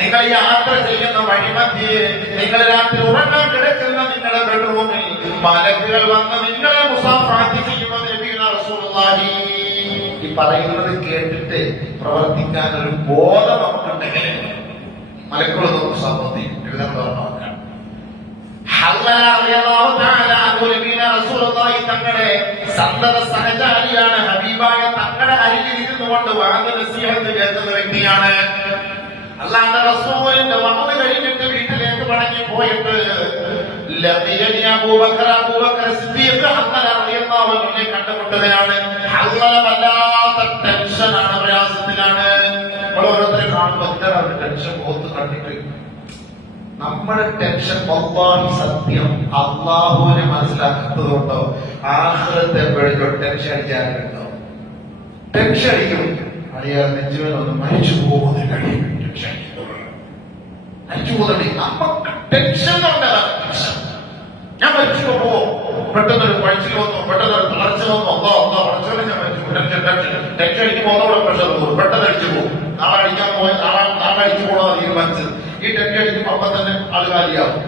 നിങ്ങൾ യാത്ര ചെയ്യുന്ന വഴിമധ്യേ, നിങ്ങൾ രാത്രി ഉറങ്ങാൻ കിടക്കുന്ന നിങ്ങളുടെ ബെഡ്റൂമിൽ മലക്കുകൾ വന്ന് നിങ്ങളെ മുസാഫാത്ത് ചെയ്യുമെന്ന് നബിയുനാ റസൂലുള്ളാഹി. ഈ പറയുന്നത് കേട്ടിട്ട് പ്രവർത്തിക്കാൻ ഒരു ബോധം നമുക്കുണ്ടെങ്കിൽ മലക്കുകളൊന്നും മുസാഫാത്ത് ചെയ്യും. തങ്ങളുടെ സന്തത സഹചാരിയാണ്, ഹബീബായ തങ്ങളുടെ അരികിൽ ഇരുന്നുകൊണ്ട് വാങ്ങുന്ന നസീഹത്ത് കേൾക്കുന്ന വ്യക്തിയാണ്. അല്ലാഹുവിന്റെ റസൂലിന്റെ വന്നത് കഴിഞ്ഞിട്ട് വീട്ടിലേക്ക് മടങ്ങി പോയിട്ട് അബൂബക്കർ സിദ്ദീഖ് റളിയല്ലാഹുവിനെ കണ്ടുമുട്ടതിനാണ്. വല്ലാത്ത ടെൻഷനാണ്, പ്രയാസത്തിലാണ്. ഓരോരുത്തരെ കാണുമ്പോൾ ടെൻഷൻ പോത്ത് കണ്ടിട്ട് നമ്മുടെ ടെൻഷൻ അല്ലാഹു സത്യം അല്ലാഹുവിനെ മനസ്സിലാക്കുന്നതുകൊണ്ടോ ആഖിറത്തെ എപ്പോഴും ടെൻഷൻ അടിക്കാറുണ്ടോ? ടെൻഷൻ അടിക്കും. അറിയാ നെഞ്ചുവേനൊന്ന് മരിച്ചു പോകുന്നത് കഴിയും. ടെൻഷൻ മരിച്ചു പോകുന്നുണ്ട്. നമുക്ക് ടെൻഷൻ കൊണ്ടതാണ് ടെൻഷൻ. ഞാൻ മരിച്ചു പോവോ, പെട്ടെന്നൊരു പഴിച്ചിൽ വന്നോ, പെട്ടെന്നൊരു തളർച്ച വന്നോ, പഠിച്ചോളെ ഞാൻ മരിച്ചു. ടെൻഷൻ അടിക്കുമ്പോൾ ഒന്നോടെ പ്രഷർ പോകും, പെട്ടെന്ന് അടിച്ചു പോകും. നാളെ അടിക്കാൻ പോയി, നാളെ അടിച്ചു പോകണം തീരുമാനിച്ചത്. ഈ ടെൻഷൻ അടിക്കുമ്പോൾ അപ്പം തന്നെ ആളുകാരിയാവും.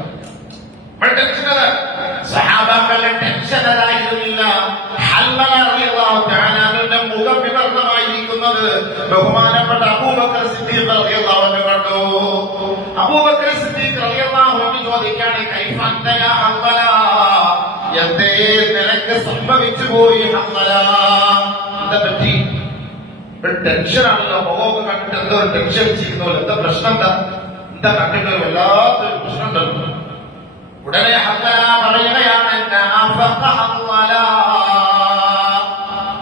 സഹാബാക്കളുടെ ടെൻഷൻ അതായിരുന്നില്ല. മുഖം വിവർണമായിരിക്കുന്നത് ബഹുമാനപ്പെട്ട അബൂബക്കർ സിദ്ദീഖ് റളിയല്ലാഹു അൻഹു കണ്ടു. അബൂബക്കർ സിദ്ദീഖ് റളിയല്ലാഹു അൻഹു ചോദിക്കാണ്, കൈഫ അൻത യാ ഹൻദല, എന്തേ നിനക്ക് സംഭവിച്ചു പോയി ഹൻദല? എന്താ പറ്റി? ഒരു ടെൻഷനാണല്ലോ. മുഖമൊക്കെ കണ്ടിട്ട് എന്തോ ഒരു ടെൻഷൻ ചെയ്യുന്നല്ലോ. എന്താ പ്രശ്നം? എന്താ കണ്ടിട്ട് വല്ലാത്തൊരു പ്രശ്നം ഉണ്ടല്ലോ. ഉടനെ ഹൻദല പറയുകയാണ്,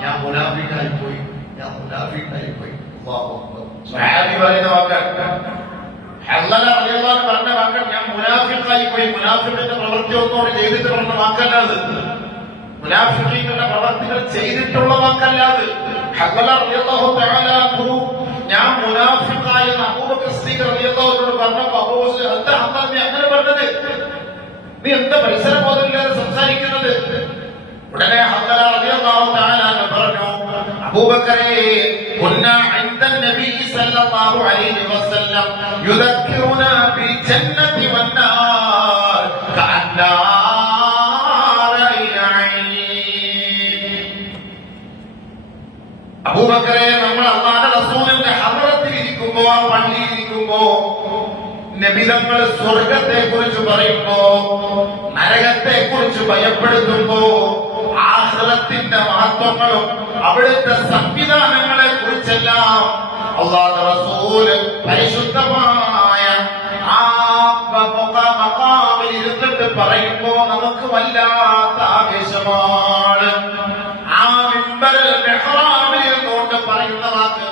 ഞാൻ മുനാഫിക്കായി പോയി, ഞാൻ മുനാഫിക്കായി പോയി. സ്വഹാബി പറയുന്ന വാക്കാണ്. ഹൻദല റളിയല്ലാഹു അൻഹു പറഞ്ഞ വാക്കാണ്, ഞാൻ മുനാഫിക്കായി പോയി. മുനാഫിക്കിന്റെ പ്രവൃത്തി ഒന്നോട് ചെയ്തിട്ട് പറഞ്ഞ വാക്കല്ല അത്. മുനാഫിഖീങ്ങളുടെ പ്രവർത്തികൾ ചെയ്തിട്ടുള്ള വാക്കല്ലാതെ. ഹൻദല റളിയല്ലാഹു തആല അൻഹു ഞാൻ മുനാഫിഖായ അബൂബക്കർ സിദ്ദീഖ് റളിയല്ലാഹു അൻഹു പറഞ്ഞപ്പോൾ അബൂബക്കർ എന്താ ഹൻദല നീ അങ്ങനെ പറഞ്ഞത്? നീ എന്താ പരിസരബോധമില്ലാതെ സംസാരിക്കുന്നത്? ഉടനെ ഹൻദല റളിയല്ലാഹു തആല അൻഹു പറഞ്ഞു, അബൂബക്കറേ, കുന്നാ ഇൻദ നബി സല്ലല്ലാഹു അലൈഹി വസല്ലം യുദക്കിറുനാ ബിൽ ജന്നതി വന്നാർ കഅന്നാ അബൂബക്കറെ, നമ്മൾ അല്ലാഹുവിന്റെ റസൂലിന്റെ ഹദ്റത്തിൽ ഇരിക്കുമ്പോ, ആ പള്ളിയിൽ ഇരിക്കുമ്പോ നബി തങ്ങൾ സ്വർഗത്തെ കുറിച്ച് പറയുമ്പോ, നരകത്തെ കുറിച്ച് ഭയപ്പെടുത്തുമ്പോ, ആഖിറത്തിന്റെ മഹത്വങ്ങളും അവിടുത്തെ സംവിധാനങ്ങളെ കുറിച്ചെല്ലാം അല്ലാഹുവിന്റെ റസൂൽ പരിശുദ്ധമായ ആ മഖാമിൽ ഇരുന്നിട്ട് പറയുമ്പോ നമുക്ക് വല്ലാത്ത ആവേശമാണ്. ആ മിമ്പറിൽ മിഹ്റാബിൽ ഇരുന്നുകൊണ്ട് പറയുന്ന വാക്ക്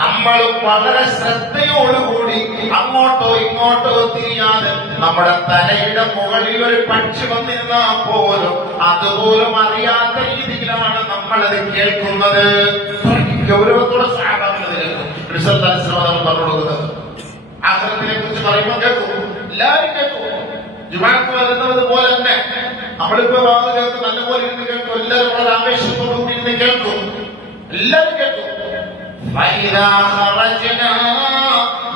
നമ്മൾ വളരെ ശ്രദ്ധയോടുകൂടി അങ്ങോട്ടോ ഇങ്ങോട്ടോ തിരിയാതെ നമ്മുടെ തലയുടെ മുകളിൽ ഒരു പക്ഷി വന്നിരുന്നാൽ പോലും അതുപോലും അറിയാത്ത രീതിയിലാണ് നമ്മളത് കേൾക്കുന്നത്. ഗൗരവത്തോടെ പറഞ്ഞുകൊടുക്കുന്നത് ആഖിറത്തിനെ കുറിച്ച് പറയുമ്പോൾ കേൾക്കും, എല്ലാവരും കേൾക്കും. ജുമാക്ക് വരുന്നത് പോലെ തന്നെ നമ്മളിപ്പോ വാത് കേൾക്കും, നല്ലപോലെ ഇരുന്ന് കേൾക്കും, എല്ലാവരും വളരെ ആവേശത്തോടു കൂടി ഇരുന്ന് കേൾക്കും, എല്ലാവരും കേൾക്കും. فإذا خرجنا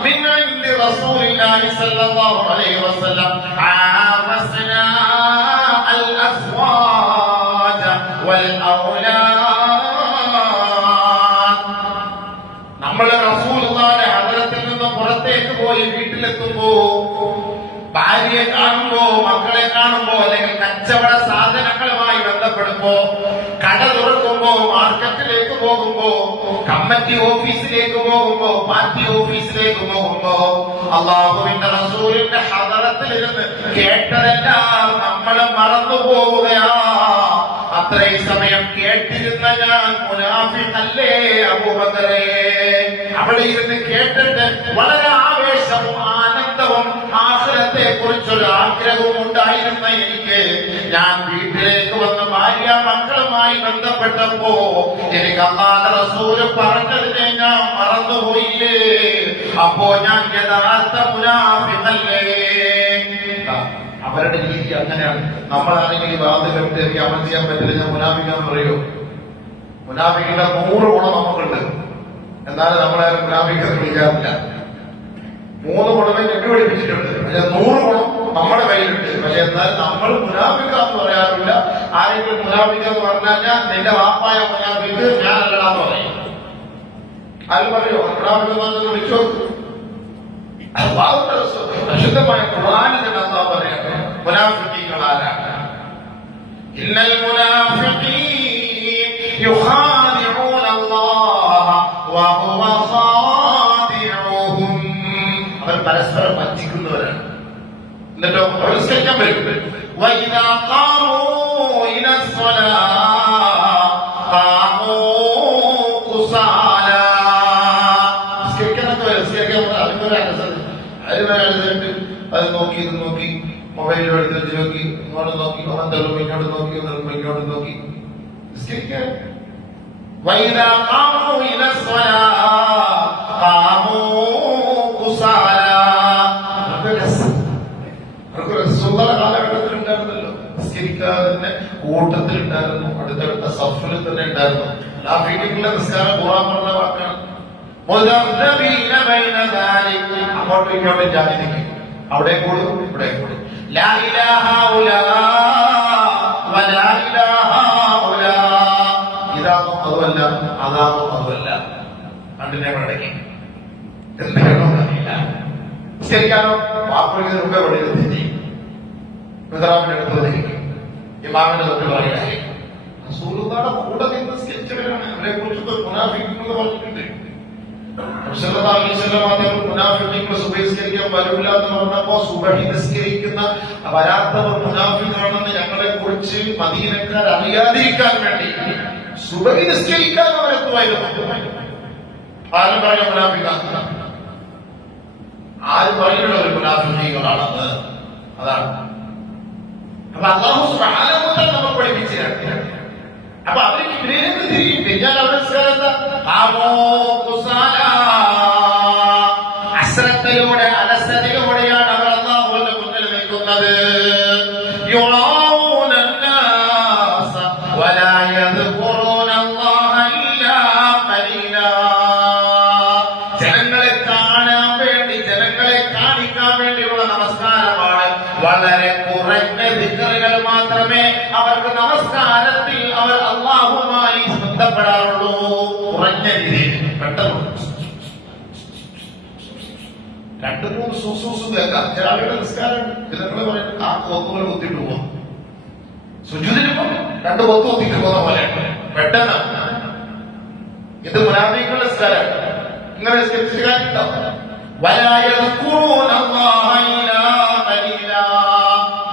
من عند رسول الله صلى الله عليه وسلم عافسنا الأزواج والأولاد. നമ്മളെ റസൂലുള്ളാഹിന്റെ ഹദ്റത്തിൽ നിന്ന് പുറത്തേക്ക് പോയി വീട്ടിലെത്തുമ്പോ ഭാര്യയെ കാണുമ്പോ, മക്കളെ കാണുമ്പോ, അല്ലെങ്കിൽ കച്ചവട സാധനങ്ങളുമായി ബന്ധപ്പെടുമ്പോ, കട തുറക്കുമ്പോ, മാർക്കറ്റിലേക്ക് പോകുമ്പോ, കമ്മിറ്റി ഓഫീസിലേക്ക് പോകുമ്പോ, പാർട്ടി ഓഫീസിലേക്ക് പോകുമ്പോ, അല്ലാഹുവിന്റെ റസൂലിന്റെ ഹദറത്തിലിരുന്ന് കേട്ടതെല്ലാം നമ്മൾ മറന്നു പോവുകയാ. അത്രയും സമയം കേട്ടിരുന്ന ഞാൻ മുനാഫിഖല്ലേ അബൂബക്കറേ? അവിടെ ഇരുന്ന് കേട്ടിട്ട് വളരെ ആവേശവും ആനന്ദവും ആഖിറത്തെ കുറിച്ചൊരു ആഗ്രഹവും ഉണ്ടായിരുന്ന എനിക്ക്, ഞാൻ വീട്ടിലേക്ക് വന്ന് ഭാര്യ മക്കളുമായി ബന്ധപ്പെട്ടപ്പോ എനിക്ക് അല്ലാഹുവിന്റെ റസൂല് പറഞ്ഞതിനെ ഞാൻ മറന്നുപോയില്ലേ? അപ്പോ ഞാൻ യഥാർത്ഥ മുനാഫിഖല്ലേ? അവരുടെ രീതി അങ്ങനെയാണ്. നമ്മളാണെങ്കിൽ വാത് കേട്ട് എനിക്ക് അമൽ ചെയ്യാൻ പറ്റില്ല, ഞാൻ മുനാഫിക്കാന്ന് പറയൂ? മുനാഫിക്കിന്റെ 100 ഗുണം നമുക്കുണ്ട്, എന്നാലും നമ്മളാരും മുനാഫിക്കെന്ന് വിളിക്കാറില്ല. 3 ഗുണമേ ഞെട്ടി പഠിപ്പിച്ചിട്ടുണ്ട്, പക്ഷെ 100 ഗുണം നമ്മുടെ കയ്യിലുണ്ട്. പക്ഷെ എന്നാലും നമ്മൾ മുനാഫിക്കാന്ന് പറയാറില്ല. ആരെങ്കിലും മുനാഫിക്കെന്ന് പറഞ്ഞാൽ നിന്റെ വാപ്പായ മുനാഫിക്ക് ഞാനല്ലാന്ന് പറയും. ആരും പറയോ മുനാഫിക്കെന്ന് വിളിച്ചോ? പരിശുദ്ധമായ ഖുർആനിൽ അല്ലാഹു പറയാണ് മുനാഫിഖീങ്ങൾ ആരാണ്? ഇന്നൽ മുനാഫിഖീൻ യുഖാദിഊന അല്ലാഹ വഹുവ ഖാദിഊഹും. അവർ പരസ്പരം പറ്റിക്കുന്നവരാണ്. എന്നിട്ടോ അവർ നിസ്കരിക്കാൻ വരും. വഇദാ ഖാമൂ ഇലസ്സലാ ഖാമൂ ഖുസാലാ. നിസ്കരിക്കാനൊക്കെ വരും, നിസ്കരിക്കാൻ അത് നോക്കി ഇത് നോക്കി, മൊബൈലിൽ എടുത്ത് നോക്കി, ഇങ്ങോട്ട് നോക്കി, തള്ളും ഇങ്ങോട്ട് നോക്കി, ഇങ്ങോട്ട് നോക്കി. കാലഘട്ടത്തിൽ ഉണ്ടായിരുന്നല്ലോ, നിസ്കരിക്കാതെ തന്നെ കൂട്ടത്തിലുണ്ടായിരുന്നു, അടുത്തടുത്ത സഫിൽ തന്നെ ഉണ്ടായിരുന്നു. നിസ്കാരം ഖുർആൻ പറഞ്ഞ വാക്കാണ്. അങ്ങോട്ടും ഇങ്ങോട്ടും ജാതി നിൽക്കും, അവിടെ കൂടും ഇവിടെ കൂടും. ലാ ഇലാഹ ഇതാകും അതുമല്ല, അതാകും അതുമല്ല. കണ്ടിനെ മടങ്ങി എന്താണോ അറിയില്ല. നിസ്കരിക്കാനോ വാക്കുകളിൽ മുമ്പേ പഠിക്കുന്നത് ചെയ്യും. പിതാവിന്റെ അടുത്ത് വന്നിരിക്കും, ഇമാമിന്റെ തൊട്ട് പറയുകയായിരിക്കും. റസൂലുള്ളാഹിയുടെ കൂടെ നിന്ന് നിസ്കരിച്ചവരാണ്. അവരെ കുറിച്ചൊക്കെ മുനാഫിഖുകൾ പറഞ്ഞിട്ടുണ്ട്. മുനാഫിഖുകൾ സുബഹി നിസ്കരിക്കാൻ വരില്ല എന്ന് പറഞ്ഞപ്പോ സുബഹി നിസ്കരിക്കുന്ന വരാത്തവർ മുനാഫിഖാണെന്ന് ഞങ്ങളെ കുറിച്ച് മദീനക്കാർ അറിയാതിരിക്കാൻ വേണ്ടി സുബഹി നിസ്കരിക്കാൻ അവരെത്തുമായിരുന്നു. ആരും പറഞ്ഞ മുനാഫിഖാണ്, ആരും പറഞ്ഞിട്ടുള്ള ഒരു മുനാഫിഖുകളാണെന്ന്. അതാണ് അപ്പൊ അല്ലാഹു സുബ്ഹാനഹു വ തആല നമ്മൾ പഠിപ്പിച്ചിട്ടുണ്ട്. അപ്പൊ അവർക്ക് ഇതിലേക്ക് തിരിയും. പിന്നെ അവരുടെ അശ്രദ്ധയോടെ അലസതയോടെയാണ് അവർ അല്ലാഹുവിന്റെ മുന്നിൽ നിൽക്കുന്നത്. ജനങ്ങളെ കാണാൻ വേണ്ടി, ജനങ്ങളെ കാണിക്കാൻ വേണ്ടിയുള്ള നമസ്കാരമാണ്. വളരെ കുറഞ്ഞ ദിക്റുകൾ മാത്രമേ അവർക്ക് നമസ്കാരത്തിൽ അവർ അല്ലാഹുവുമായി ബന്ധപ്പെടാറുള്ളൂ. കുറഞ്ഞ രീതിയിൽ പെട്ടെന്ന് 2-3 സൂസൂസ് കേൾക്കാം. ചില ആളുകളുടെ നിസ്കാരം ജനങ്ങളെ പറയുന്നത് ആ കൊത്തുപോലെ കുത്തിട്ട് പോവാം. സുജൂദിന് 2 കൊത്തു കുത്തിട്ട് പോകുന്ന പോലെ പെട്ടെന്ന്. ഇത് മുനാഫിക്കുകളുടെ സ്ഥലമാണ്. ഇങ്ങനെ സ്കെപ്റ്റിക്കാരുണ്ടോ?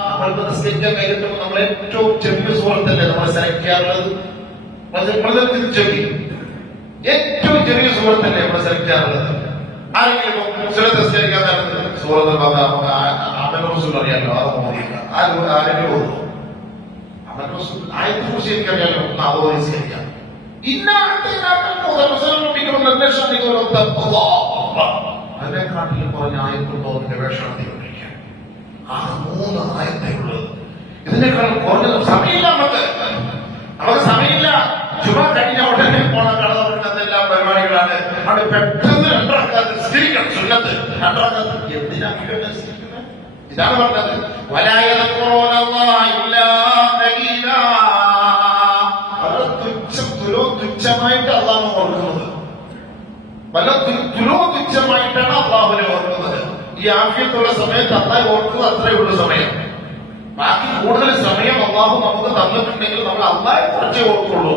നമ്മൾക്ക് നിസ്കരിക്കാൻ കഴിഞ്ഞിട്ടും നമ്മൾ ഏറ്റവും ചെറിയ സുഹൃത്തല്ലേ നമ്മൾ സെലക്ട് ചെയ്യാറുള്ളത്? ഏറ്റവും ചെറിയ സുഹൃത്തല്ലേ നമ്മൾ സെലക്ട് ചെയ്യാറുള്ളത്? ആരെങ്കിലും സുഹൃത്ത് നിസ്കരിക്കാൻ നേരത്ത് സുഹൃത്ത് നമുക്ക് അമൽ റസൂൽ അറിയാലോ, അത് ആരെങ്കിലും അമൽ റസൂൽ ആയത്ത് കുറിച്ച് എനിക്കറിയാലോ, ഒന്ന് അത് നിസ്കരിക്കാം. അതിനെക്കാട്ടിലും കുറഞ്ഞ ആയത്തുണ്ടോ ഗവേഷണം തീരുമാനിക്കാൻ? ആ 3 ആയത്തേ ഉള്ളത്. ഇതിനേക്കാൾ കുറഞ്ഞ സമയമില്ല. നമുക്ക് സമയമില്ല. ചുമ കഴിഞ്ഞ ഉടനെ പോണ കടന്നെല്ലാം പരിപാടികളാണ്. അവിടെ പെട്ടെന്ന് 2 റക്അത്ത് നിസ്കരിക്കണം. സുന്നത്ത് 2 റക്അത്ത് എന്തിനാ നിസ്കരിക്കുന്നത്? ഇതാണ് പറഞ്ഞത്. തുച്ഛമായിട്ട് അള്ളാഹു ഓർക്കുന്നത്, തുച്ഛമായിട്ടാണ് അള്ളാഹുവിനെ ഓർക്കുന്നത്. ഈ ആഫിയത്തുള്ള സമയത്ത് അള്ളാഹ് ഓർക്കുന്നത് അത്രയേ ഉള്ളൂ സമയം. ബാക്കി കൂടുതൽ സമയം അള്ളാഹു നമുക്ക് തന്നിട്ടുണ്ടെങ്കിൽ നമ്മൾ അള്ളാഹെ കുറിച്ചേ ഓർക്കുള്ളൂ.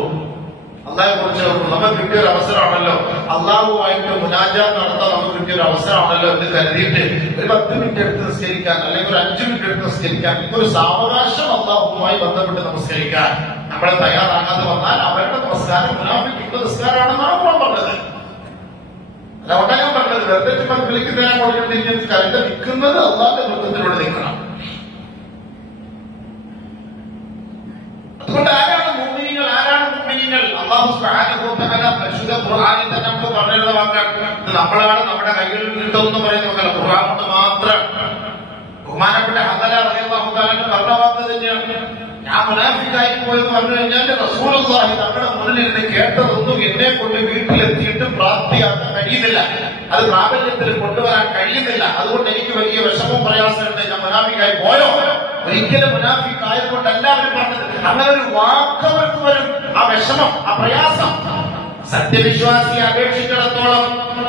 നമുക്ക് കിട്ടിയൊരു അവസരമാണല്ലോ, അള്ളാഹുവായിട്ട് മുനാജാത്ത് നടത്താൻ നമുക്ക് കിട്ടിയൊരു അവസരമാണല്ലോ എന്ന് കരുതിയിട്ട് ഒരു 10 മിനിറ്റ് എടുത്ത് നിസ്കരിക്കാൻ, അല്ലെങ്കിൽ ഒരു 5 മിനിറ്റ് എടുത്ത് നിസ്കരിക്കാൻ, ഒരു സാവകാശം അള്ളാഹുവുമായി ബന്ധപ്പെട്ട് നമസ്കരിക്കാൻ നമ്മൾ തയ്യാറാകാതെ വന്നാൽ അവരുടെ നമസ്കാരം മുനാഫിക്കിന്റെ നിസ്കാരമാണെന്നാണ് നമ്മൾ പറഞ്ഞത്. അതുകൊണ്ടാണ് ഞാൻ പറഞ്ഞത്, വെറുതെ വിളിക്കുന്നതിനെ കൊടുക്കുന്നത് കരുത നിൽക്കുന്നത് അള്ളാഹുന്റെ നൃത്തത്തിലൂടെ നിൽക്കണം. അതുകൊണ്ട് ആരാണ് മുഅ്മിനീങ്ങൾ? അല്ലാഹു സുബ്ഹാനഹു വ തആല പരിശുദ്ധ ഖുർആനിൽ തന്നെ നമുക്ക് പറഞ്ഞിരുന്ന വാക്കാണ്. നമ്മളാണ് നമ്മുടെ കയ്യിൽ കിട്ടുമെന്ന് പറയുന്ന ഖുർആൻ കൊണ്ട് മാത്രം. ബഹുമാനപ്പെട്ട ഹദല റളിയല്ലാഹു തആല പറഞ്ഞ വാക്ക് തന്നെയാണ്. ഞാൻ മുനാഫിക്കായി പോയെന്ന് പറഞ്ഞു കഴിഞ്ഞാൽ റസൂലുള്ളാഹി നമ്മുടെ മുന്നിലിരുന്ന് കേട്ടതൊന്നും എന്നെ കൊണ്ട് വീട്ടിലെത്തിയിട്ട് പ്രാപ്തിയാക്കാൻ കഴിയുന്നില്ല, അത് പ്രാബല്യത്തിൽ കൊണ്ടുവരാൻ കഴിയുന്നില്ല. അതുകൊണ്ട് എനിക്ക് വലിയ വിഷമവും പ്രയാസമുണ്ട്. ഞാൻ മുനാഫിക്കായി പോയോ? ഒരിക്കലും മുനാഫിക് ആയതുകൊണ്ട് എല്ലാവരും പറഞ്ഞത്. അങ്ങനെ ഒരു വാക്കവർക്ക് വരും ആ വിഷമം, ആ പ്രയാസം. സത്യവിശ്വാസിയെ അപേക്ഷിച്ചിടത്തോളം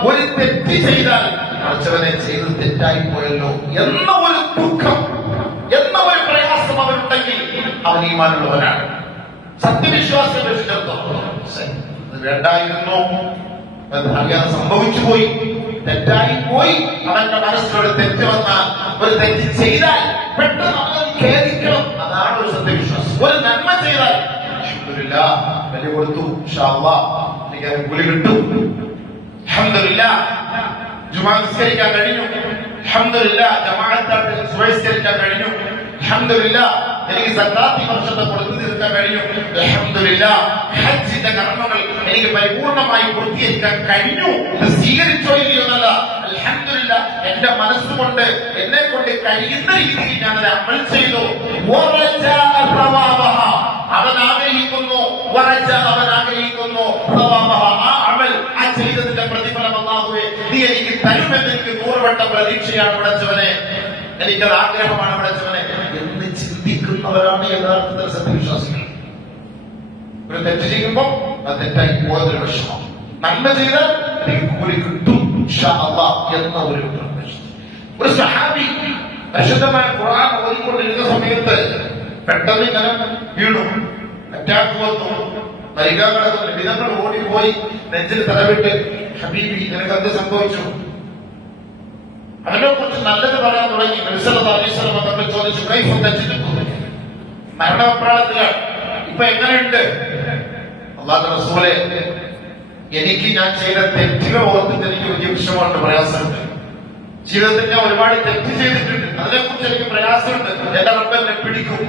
ഒരു തെറ്റ് ചെയ്താൽ മറിച്ചവനെ ചെയ്ത് തെറ്റായി പോയല്ലോ എന്ന ഒരു ദുഃഖം, എന്ന ഒരു പ്രയാസം അവരുണ്ടെങ്കിൽ അവൻ ഈമാനുള്ളവനാണ്. സത്യവിശ്വാസിയെ അപേക്ഷിച്ചിടത്തോളം അത് വേണ്ടായിരുന്നു, അറിയാതെ സംഭവിച്ചു പോയി, തെറ്റായി പോയി. അവന്റെ മനസ്സിലൊരു തെറ്റ് വന്നാൽ, ഒരു തെറ്റ് ചെയ്താൽ പെട്ടെന്ന് അവൻ ഖേദിക്കണം. അതാണ് ഒരു സത്യവിശ്വാസം. ഒരു നന്മ ചെയ്താൽ അൽഹംദുലില്ലാഹ് ബലി കൊടുത്തു, ഇൻഷാ അല്ലാഹ് എനിക്ക് കൂലി കിട്ടും, അൽഹംദുലില്ലാഹ് ജുമാ നിസ്കരിക്കാൻ കഴിഞ്ഞു, അൽഹംദുലില്ലാഹ് ജമാഅത്തായിട്ട് സുബഹി നിസ്കരിക്കാൻ കഴിഞ്ഞു, അൽഹംദുലില്ലാഹ് എനിക്ക് സക്കാത്ത് ഈ വർഷത്തെ കൊടുത്തു തീർക്കാൻ കഴിഞ്ഞു, അൽഹംദുലില്ലാഹ് ഹജ്ജിന്റെ കർമ്മങ്ങൾ എനിക്ക് പരിപൂർണമായി പൂർത്തീകരിക്കാൻ കഴിഞ്ഞു. ഇത് സ്വീകരിച്ചോ ഇല്ലയോ എന്നല്ല, അൽഹംദുലില്ലാഹ് എന്റെ മനസ്സുകൊണ്ട് എന്നെ കൊണ്ട് കഴിയുന്ന രീതിയിൽ ഞാൻ അത് അമൽ ചെയ്തു. അവൻ ആഗ്രഹിക്കുന്നു, അവൻ ആഗ്രഹിക്കുന്നു ആ അമൽ, ആ ചെയ്തതിന്റെ പ്രതിഫലം അല്ലാഹുവേ നീ എനിക്ക് തരുമെന്ന് എനിക്ക് 100 വട്ടം പ്രതീക്ഷയാണ് പടച്ചവനെ, എനിക്കത് ആഗ്രഹമാണ് പടച്ചവനെ എന്ന് ചിന്തിക്കുന്നവരാണ് യഥാർത്ഥത്തിൽ സത്യവിശ്വാസികൾ. ഒരു തെറ്റ് ചെയ്യുമ്പോൾ അത് തെറ്റായി പോയതൊരു വിഷമം, നന്മ ചെയ്താൽ എനിക്ക് കൂലി കിട്ടും ഇൻഷാ അല്ലാഹ് എന്ന ഒരു ഒരു സഹാബി പരിശുദ്ധമായ ഖുർആൻ ഓതിക്കൊണ്ടിരുന്ന സമയത്ത് പെട്ടെന്ന് ഇങ്ങനെ വീണു, അറ്റാക്ക് വന്നു, മരിക്കാൻ കിടക്കുന്ന വിധങ്ങൾ ഓടിപ്പോയി നെഞ്ചിൽ തലവിട്ട് ഹബീബി നിനക്ക് എന്ത് സംഭവിച്ചു? അവനെ കുറിച്ച് നല്ലത് പറയാൻ തുടങ്ങി. നബി സല്ലല്ലാഹു അലൈഹി വസല്ലം തങ്ങൾ ചോദിച്ചു, കൈഫ തജിദു? മരണപ്രാളത്തിലാണ്, ഇപ്പൊ എങ്ങനെയുണ്ട്? അല്ലാഹുവിന്റെ റസൂലേ, എനിക്ക് ഞാൻ ചെയ്ത തെറ്റുകൾ ഓർത്തിട്ട് എനിക്ക് വലിയ വിഷമമുണ്ട്, പ്രയാസമുണ്ട്. ജീവിതത്തിൽ ഞാൻ ഒരുപാട് തെറ്റ് ചെയ്തിട്ടുണ്ട്, അതിനെക്കുറിച്ച് എനിക്ക് പ്രയാസമുണ്ട്. എന്റെ റബ്ബ് എന്നെ പിടിക്കും.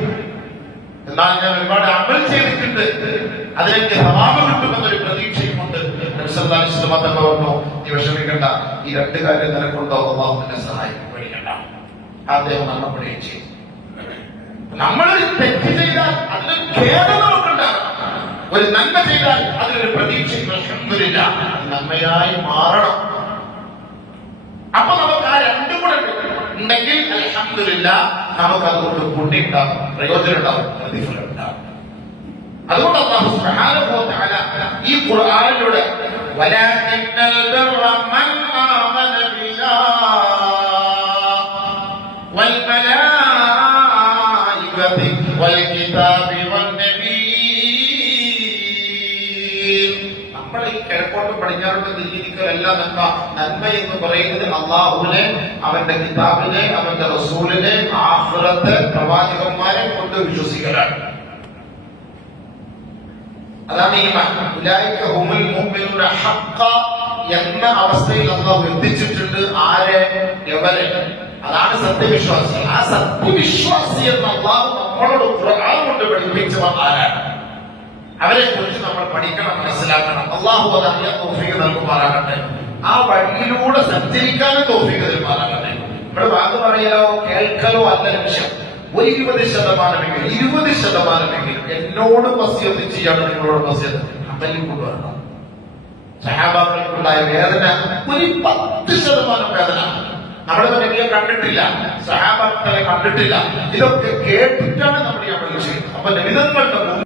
എന്നാൽ ഞാൻ ഒരുപാട് അമൽ ചെയ്തിട്ടുണ്ട്, അതിനെനിക്ക് സവാബ് കിട്ടുമെന്നൊരു പ്രതീക്ഷയുമുണ്ട്. നബി സല്ലല്ലാഹു അലൈഹി വസല്ലം തങ്ങൾ പറഞ്ഞു, നീ വിഷമിക്കണ്ട, ഈ 2 കാര്യം നിനക്കുണ്ടോ, അല്ലാഹു നിന്നെ സഹായിക്കും, പേടിക്കണ്ട. അദ്ദേഹം മരണപ്പെടുകയും ചെയ്തു. നമ്മളൊരു തെറ്റ് ചെയ്താൽ അതിനൊരു ഖേദം നമുക്കുണ്ടാകണം, ഒരു നന്മ ചെയ്താൽ അതിനൊരു പ്രതീക്ഷ അൽഹംദുലില്ലാഹ് നന്മയായി മാറണം. അപ്പൊ നമുക്ക് ആ 2 കൂടെ ഉണ്ടെങ്കിൽ അൽഹംദുലില്ലാഹ് നമുക്ക് അതുകൊണ്ട് പുണ്യം ഉണ്ടാകും, പ്രയോജനം ഉണ്ടാവും, പ്രതിഫലം ഉണ്ടാവും. അതുകൊണ്ട് അല്ലാഹു സുബ്ഹാനഹു വ തആല ഈ ഖുർആനിലൂടെ വലാകിന്നൽ ബിർറ മൻ ആമന ബില്ലാഹ് വൽ മലായികതി വൽ കിതാബി വൻ നബിയ്യീൻ കിഴക്കോട്ട് പടിഞ്ഞാറോട്ട് തിരിഞ്ഞിരിക്കലല്ല നന്മ. നന്മ എന്ന് പറയുന്നത് അള്ളാഹുവിനെ, അവന്റെ കിതാബിനെ, അവന്റെ റസൂലിനെ, ആഖിറത്തെ, പ്രവാചകന്മാരെ കൊണ്ട് വിശ്വസിക്കലാണ്. അതാണ് ഈമാൻ. ഉലൈക ഹുമുൽ മുഅ്മിനൂന ഹഖ്ഖ എന്ന അവസ്ഥയിൽ അല്ലാഹു എത്തിച്ചിട്ടുണ്ട്. ആരെ? എവരെ? അതാണ് സത്യവിശ്വാസി. ആ സത്യവിശ്വാസി എന്ന അല്ലാഹു നമ്മളോട് ഖുർആൻ കൊണ്ട് പഠിപ്പിച്ചവർ ആരാണ്? അവരെ കുറിച്ച് നമ്മൾ പഠിക്കണം, മനസ്സിലാക്കണം. അല്ലാഹു അത് അറിയാൻ തൗഫീഖ് നൽകുമാറാകട്ടെ. ആ വഴിയിലൂടെ സഞ്ചരിക്കാനും തൗഫീഖ് നൽകുമാറാകട്ടെ. ഇവിടെ വാക്ക് പറയലോ കേൾക്കലോ അല്ല ലക്ഷ്യം. ഒരു 20% 20% എന്നോട് വസിയത്ത് ചെയ്യാണ്, നിങ്ങളോട് വസിയത്ത് അമലിൽ കൊണ്ടുവരണം. സഹാബാക്കൾക്കുണ്ടായ വേദന ഒരു 10% വേദന നമ്മുടെ നബിയെ കണ്ടിട്ടില്ല, സഹാബാക്കളെ കണ്ടിട്ടില്ല. ഇതൊക്കെ കേട്ടിട്ടാണ് നമ്മൾ ഈ അമൽ ചെയ്യുന്നത്. അപ്പൊ നബിതങ്ങളുടെ